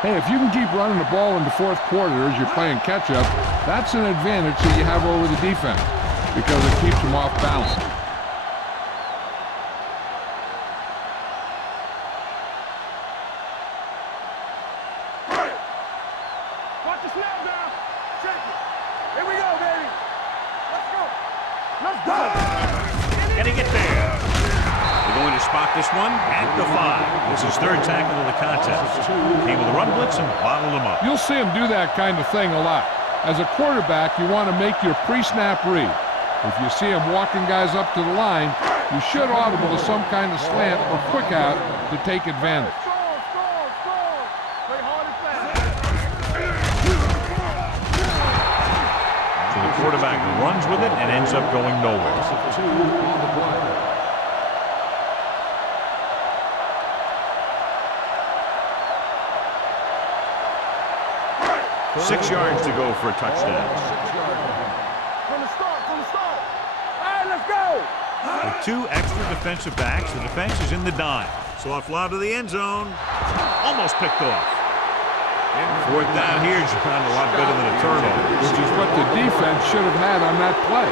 Hey, if you can keep running the ball in the 4th quarter as you're playing catch-up, that's an advantage that you have over the defense because it keeps them off balance. Watch the snap down. Check it. Here we go, baby. Let's go. Can he get there? They're going to spot this one at the 5. This is 3rd tackle of the contest. Came with a run blitz and bottled him up. You'll see him do that kind of thing a lot. As a quarterback, you want to make your pre-snap read. If you see him walking guys up to the line, you should audible to some kind of slant or quick out to take advantage. So the quarterback runs with it and ends up going nowhere. 6 yards to go for a touchdown. From the start. All right, let's go. With 2 extra defensive backs, the defense is in the dime. Soft lob to the end zone. Almost picked off. 4th down here, John, a lot better than a turnover. Which is what the defense should have had on that play.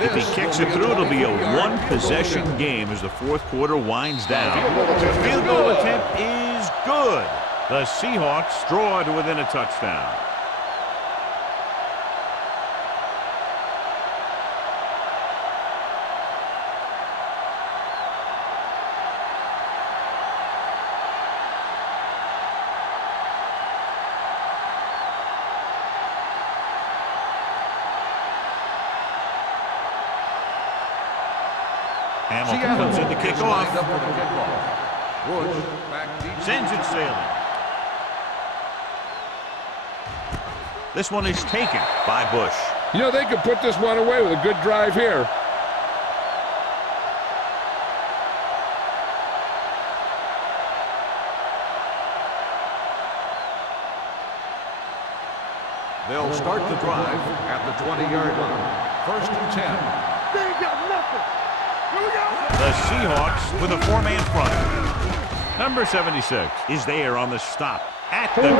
If he kicks it through, it'll be a 1-possession game as the 4th quarter winds down. The field goal attempt is good. The Seahawks draw to within a touchdown. Hamilton comes in to kick off. Sends it sailing. This one is taken by Bush. You know, they could put this one away with a good drive here. They'll start the drive at the 20-yard line. 1st and 10. They ain't got nothing. Here we go. The Seahawks with a 4-man front. Number 76 is there on the stop at the 21.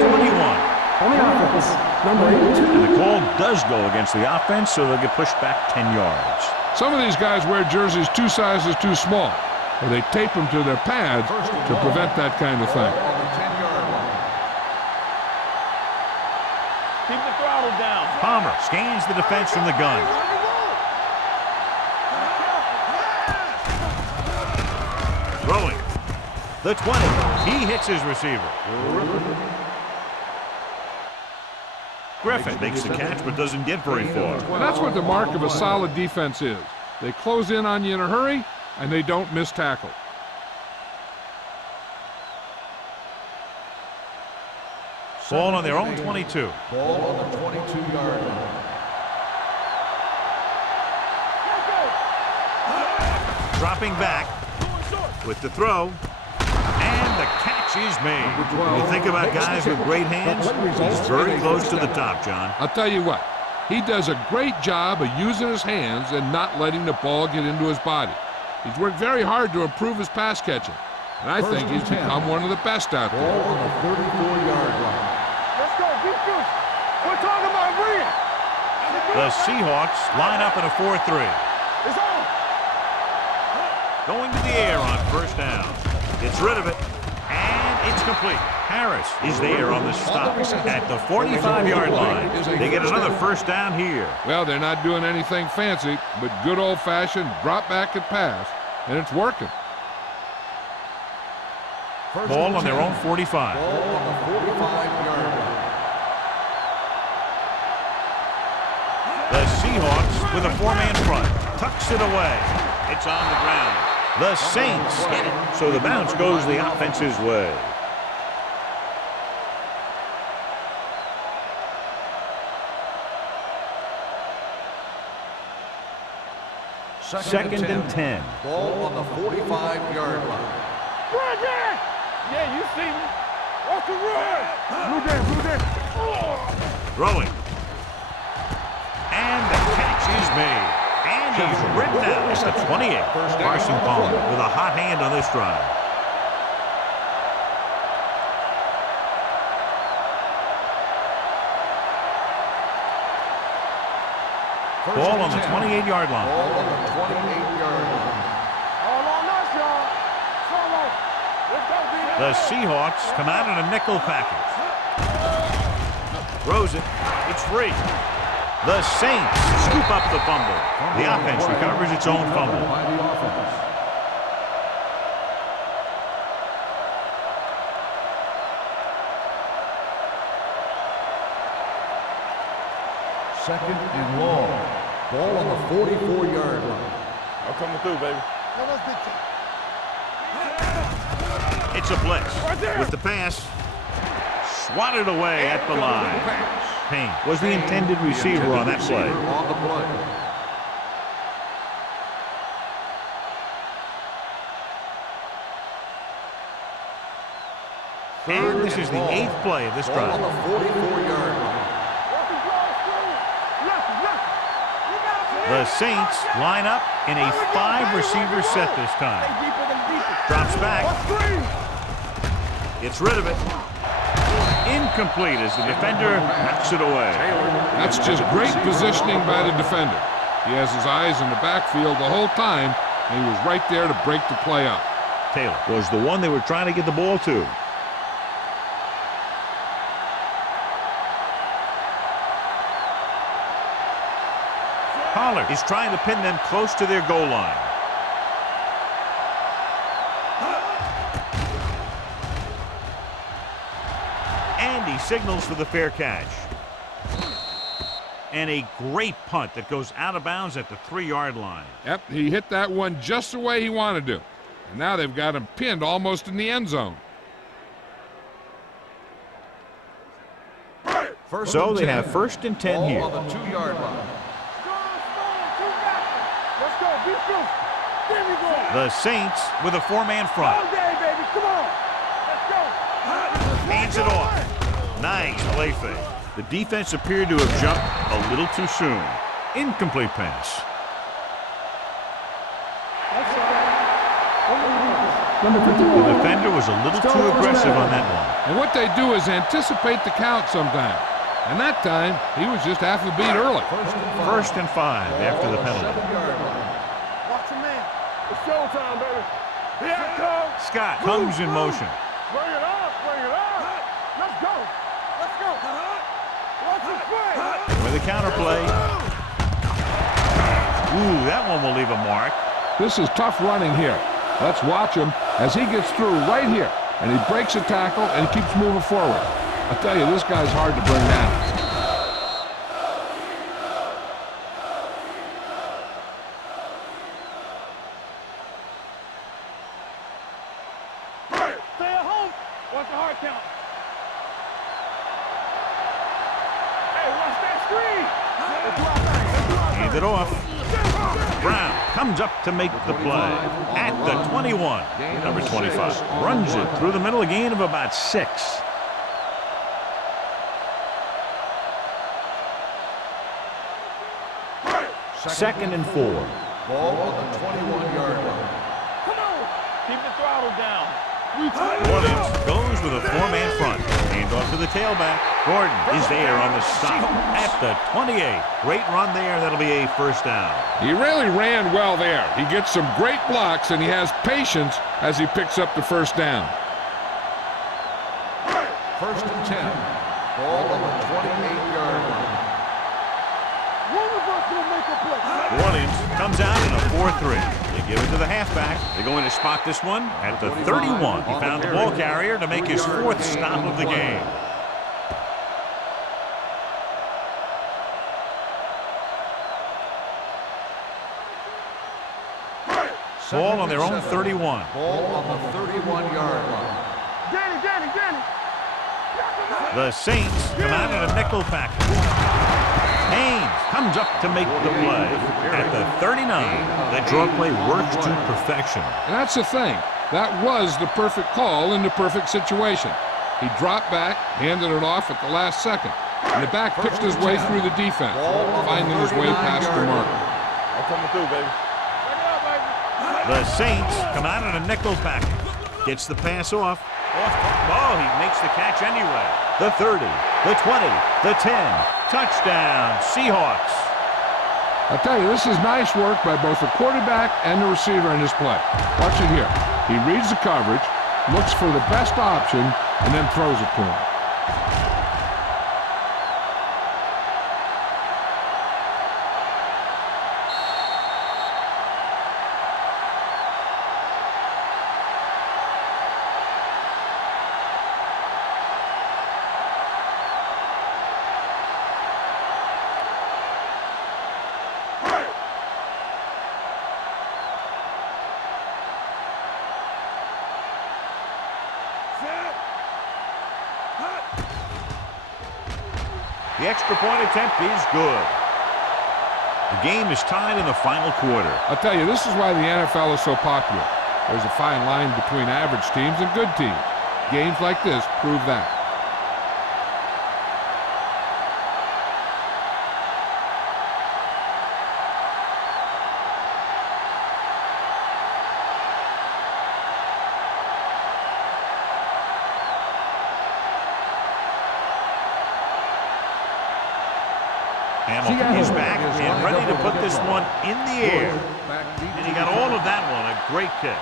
On the offense, number 82. And the call does go against the offense, so they'll get pushed back 10 yards. Some of these guys wear jerseys 2 sizes too small, or they tape them to their pads to prevent that kind of thing. On the 10-yard line. Keep the throttle down. Palmer scans the defense from the gun. Throwing. The 20. He hits his receiver. Griffin makes the catch but doesn't get very far. And that's what the mark of a solid defense is. They close in on you in a hurry, and they don't miss tackle. Ball on their own 22. Ball on the 22-yard line. Dropping back with the throw. And the catch is made. When you think about guys with great hands, he's very close to the top, John. I'll tell you what, he does a great job of using his hands and not letting the ball get into his body. He's worked very hard to improve his pass catching, and I think he's become one of the best out there. Ball on the 34-yard line. Let's go. Defense. We're talking about read. The Seahawks line up in a 4-3. It's on. Going to the air on 1st down. Gets rid of it, and it's complete. Harris is there on the stop at the 45-yard line. They get another 1st down here. Well, they're not doing anything fancy, but good old-fashioned drop back and pass, and it's working. Ball on their own 45. Ball on the 45-yard line. The Seahawks with a 4-man front. Tucks it away. It's on the ground. The Saints get it, so the bounce goes the offense's way. Second and 10. Ball on the 45-yard line. Run there. Yeah, you see me. Walk the run. Blue there. Throwing. And the catch is made. And he's ridden out at the 28. Carson Palmer with a hot hand on this drive. Ball on the 28-yard line. Ball on the 28-yard line. All on us, y'all. Solo. Let's go, B. The Seahawks come out in a nickel package. Throws it. It's free. The Saints scoop up the fumble. The offense recovers its own fumble. By the offense. Second and long. Ball on the 44-yard line. I'm coming through, baby. It's a blitz. With the pass, swatted away at the line. Payne was the intended receiver on that play. On the play. And this is the 8th play of this Ball on drive. the 44-yard line. The Saints line up in a 5-receiver set this time. Drops back. Gets rid of it. Incomplete as the defender knocks it away. That's just great positioning by the defender. He has his eyes in the backfield the whole time, and he was right there to break the play up. Taylor was the one they were trying to get the ball to. Pollard is trying to pin them close to their goal line. And he signals for the fair catch. And a great punt that goes out of bounds at the 3-yard line. Yep, he hit that one just the way he wanted to. And now they've got him pinned almost in the end zone. So they have 1st and 10 here. Ball on the 2-yard line. Let's go. Be true. There we go. The Saints with a 4-man front. All day, baby. Come on. Let's go. Hands it off. Nice play fake. The defense appeared to have jumped a little too soon. Incomplete pass. Number The 51. defender was a little too aggressive on that one. And what they do is anticipate the count sometimes. And that time, he was just half a beat early. 1st and 5 after the penalty. 7-yard line. Watch your man. It's showtime, baby. Here it comes. Scott comes in motion. Bring it up. Bring it up. Let's go. Let's go. Watch your play. With a counterplay. Ooh, that one will leave a mark. This is tough running here. Let's watch him as he gets through right here. And he breaks a tackle and keeps moving forward. I tell you, this guy's hard to bring down. Stay at home. Watch the hard count. Hey, watch that screen. Let's drop back. Let's drop back. Hand it off. Brown comes up to make the play at the 21. Number 25 runs it through the middle, a gain of about 6. Second and 4. Ball on the 21-yard line. Come on. Keep the throttle down. Williams goes with a 4-man front. Hand off to the tailback. Gordon is there on the stop at the 28. Great run there. That'll be a 1st down. He really ran well there. He gets some great blocks, and he has patience as he picks up the 1st down. 1st and 10. Ball on the 28-yard line. One of us will make a play. Williams comes out in a 4-3. They give it to the halfback. They're going to spot this one at the 31. He found the ball carrier to make his 4th stop of the game. Ball on their own 31. Ball on the 31-yard line. Danny. The Saints come out in a nickel package. Haynes comes up to make the play at the 39. That draw play works to perfection. And that's the thing. That was the perfect call in the perfect situation. He dropped back, handed it off at the last second. And the back picked his way through the defense, finding his way past the marker. I'm coming through, baby. Bring it up, baby. The Saints come out in a nickel package. Gets the pass off. Oh, he makes the catch anyway. The 30, the 20, the 10. Touchdown, Seahawks. I'll tell you, this is nice work by both the quarterback and the receiver in this play. Watch it here. He reads the coverage, looks for the best option, and then throws it to him. The extra point attempt is good. The game is tied in the final quarter. I'll tell you, this is why the NFL is so popular. There's a fine line between average teams and good teams. Games like this prove that. Hamilton is back and ready to put this one in the air. And he got all of that one, a great kick.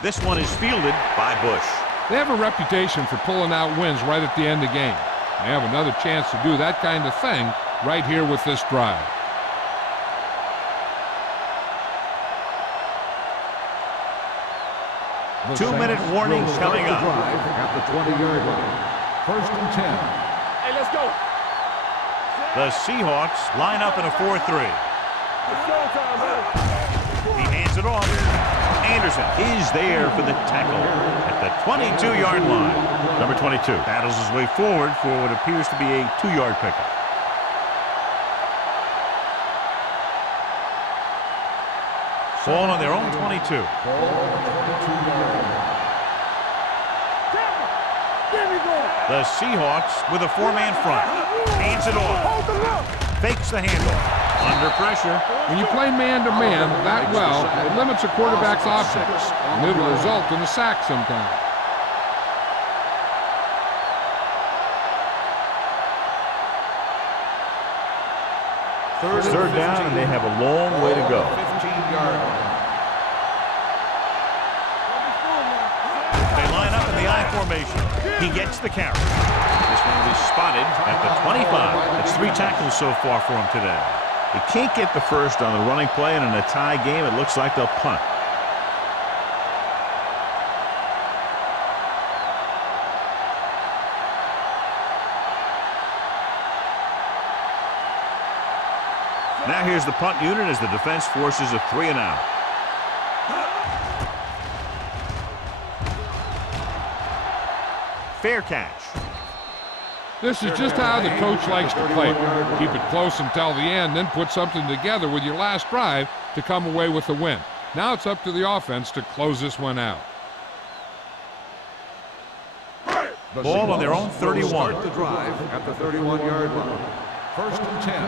This one is fielded by Bush. They have a reputation for pulling out wins right at the end of the game. They have another chance to do that kind of thing right here with this drive. The 2-minute Saints warning will start coming the up. drive at the 20-yard line. First and 10. Hey, let's go. The Seahawks line up in a 4-3. It's showtime, baby. He hands it off. Anderson is there for the tackle at the 22-yard line. Number 22 battles his way forward for what appears to be a 2-yard pickup. Ball on their own 22. Ball on the 22-yard line. The Seahawks with a 4-man front. Hands it off. Fakes the handoff. Under pressure. When you play man-to-man that well, it limits a quarterback's options, and it'll result in a sack sometimes. Third down, and they have a long way to go. 15-yard line. They line up in the I formation. He gets the carry. This one will be spotted at the 25. That's 3 tackles so far for him today. They can't get the first on the running play, and in a tie game, it looks like they'll punt. Now here's the punt unit as the defense forces a 3-and-out. Fair catch. This is just how the coach likes to play. Keep it close until the end, then put something together with your last drive to come away with the win. Now it's up to the offense to close this one out. Ball on their own 31. Start the drive at the 31-yard line. First and 10.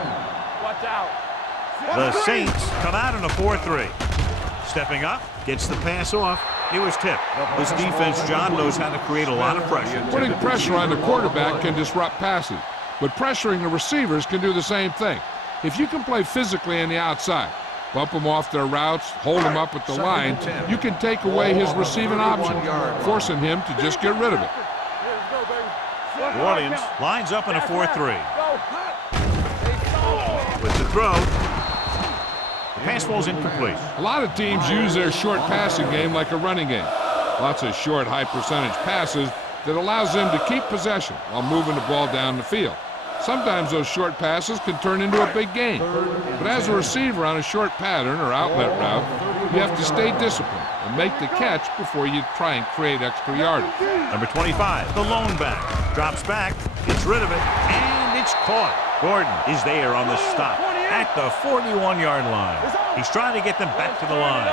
Watch out. The Saints come out in a 4-3. Stepping up, gets the pass off. It was tipped. This defense, John, knows how to create a lot of pressure. Putting pressure on the quarterback can disrupt passes, but pressuring the receivers can do the same thing. If you can play physically on the outside, bump them off their routes, hold them up at the line, you can take away his receiving options, forcing him to just get rid of it. New Orleans lines up in a 4-3. With the throw, the pass ball's incomplete. A lot of teams use their short passing game like a running game. Lots of short, high-percentage passes that allows them to keep possession while moving the ball down the field. Sometimes those short passes can turn into a big game. But as a receiver on a short pattern or outlet route, you have to stay disciplined and make the catch before you try and create extra yardage. Number 25, the lone back. Drops back, gets rid of it, and it's caught. Gordon is there on the stop at the 41-yard line. He's trying to get them back to the line.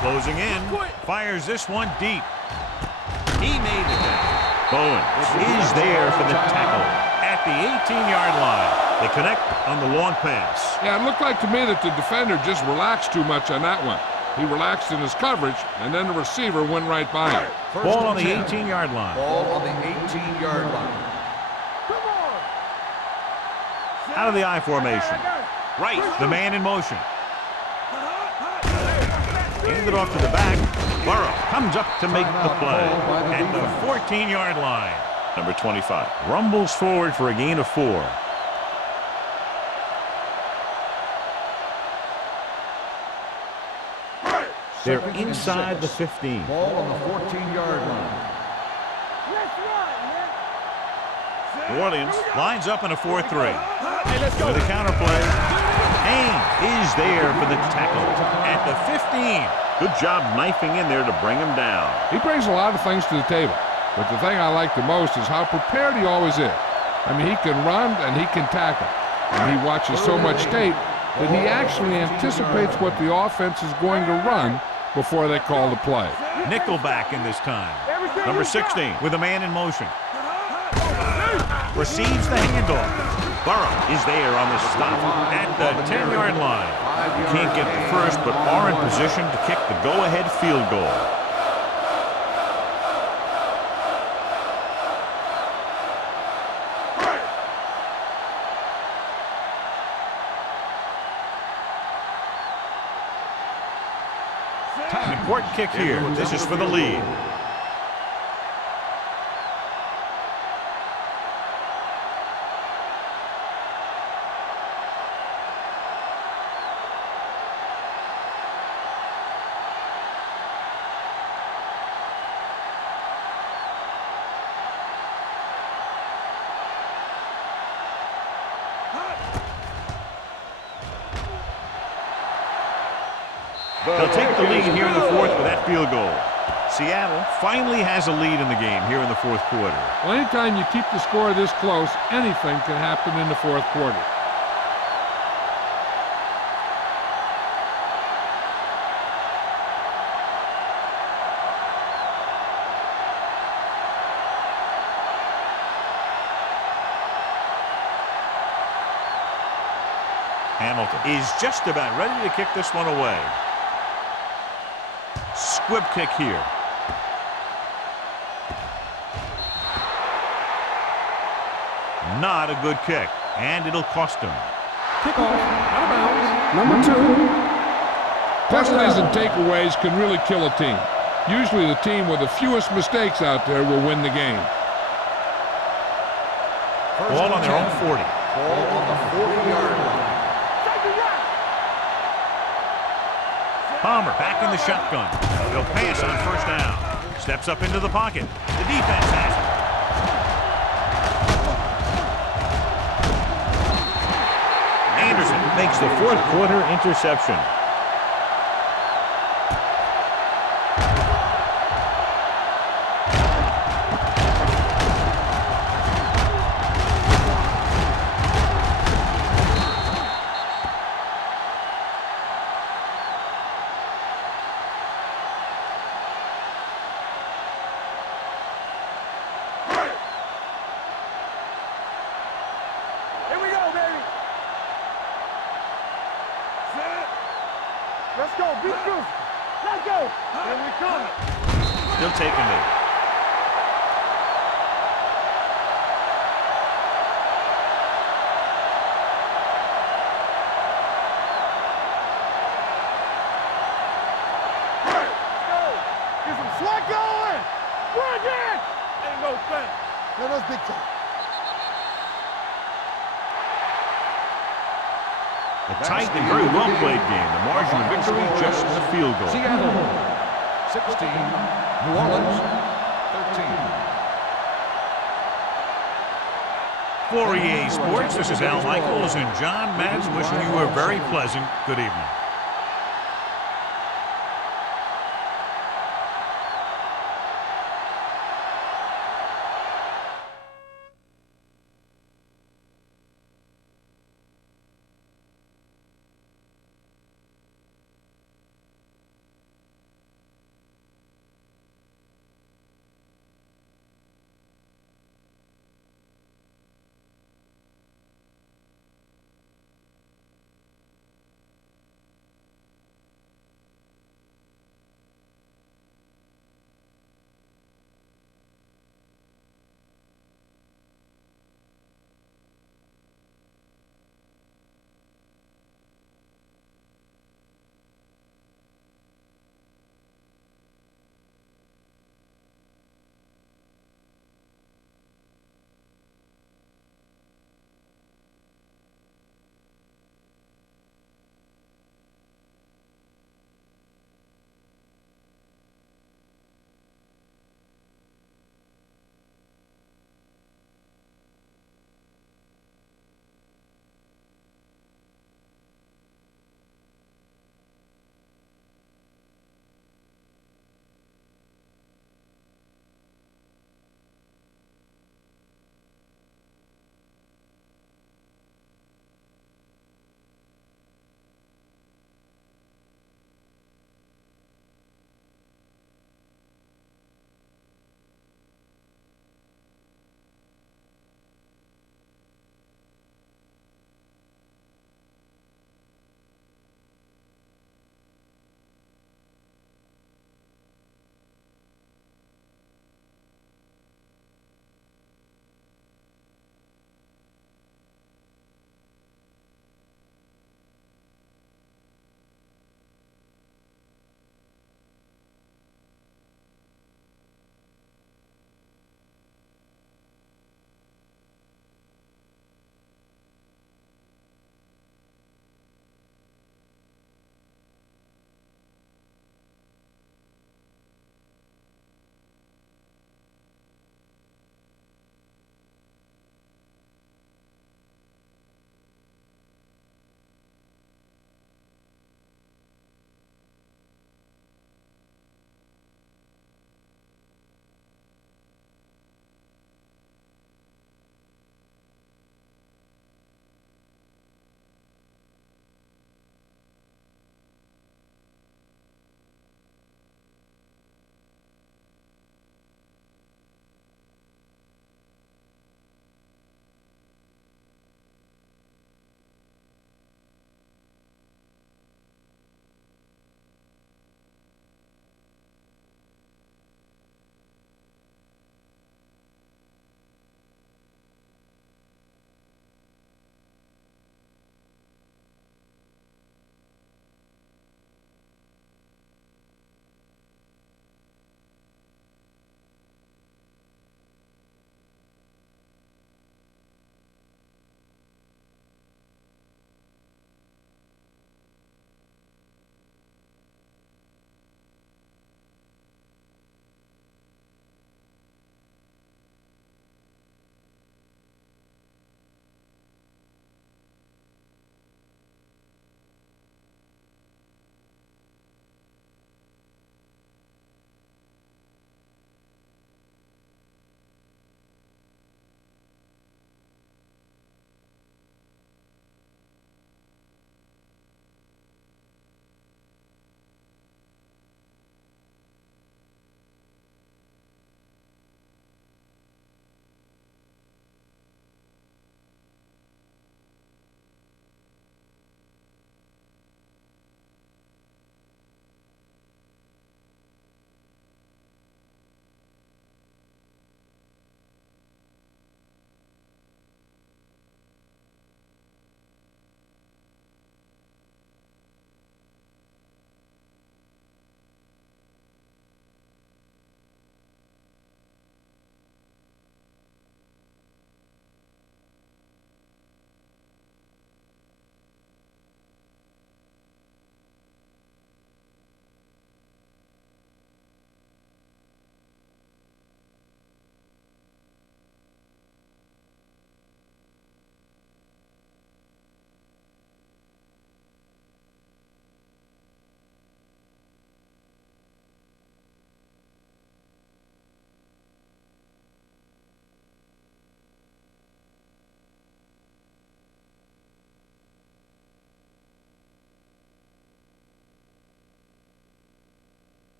Closing in, fires this one deep. He made the catch. Bowen is there for the tackle at the 18-yard line. They connect on the long pass. Yeah, it looked like to me that the defender just relaxed too much on that one. He relaxed in his coverage, and then the receiver went right by him. Ball on the 18-yard line. Ball on the 18-yard line. Out of the I formation. Right, the man in motion. Handed off to the back. Burrow comes up to make the play at the 14-yard line. Number 25 rumbles forward for a gain of 4. They're inside the 15. Ball on the 14-yard line. New Orleans lines up in a 4-3. With a counter play. Kane is there for the tackle at the 15. Good job knifing in there to bring him down. He brings a lot of things to the table, but the thing I like the most is how prepared he always is. I mean, he can run and he can tackle. And he watches so much tape that he actually anticipates what the offense is going to run before they call the play. Nickelback in this time. Number 16 with a man in motion. Receives the handoff. Burrow is there on the stop at the 10-yard line. Can't get the first, but are in position to kick the go-ahead field goal. An important kick here. This is for the lead. They'll take the lead here in the fourth with that field goal. Seattle finally has a lead in the game here in the fourth quarter. Well, anytime you keep the score this close, anything can happen in the fourth quarter. Hamilton is just about ready to kick this one away. Squib kick here. Not a good kick, and it'll cost him. Kickoff, out of bounds, number 2. Penalties and takeaways can really kill a team. Usually the team with the fewest mistakes out there will win the game. Ball on their own 40. Ball on the 40-yard line. Palmer back in the shotgun. They'll pass on first down. Steps up into the pocket. The defense has it. Anderson makes the fourth quarter interception. Let's go, beat Goose. Let's go. Here we come. Still taking it. Let's go. Get some swag going. We're again. Ain't no thing. No, that's big time. A tight and very well-played game. The margin of victory just a field goal. Seattle 16, New Orleans 13. For EA Sports, this is Al Michaels and John Madden wishing you a very pleasant good evening.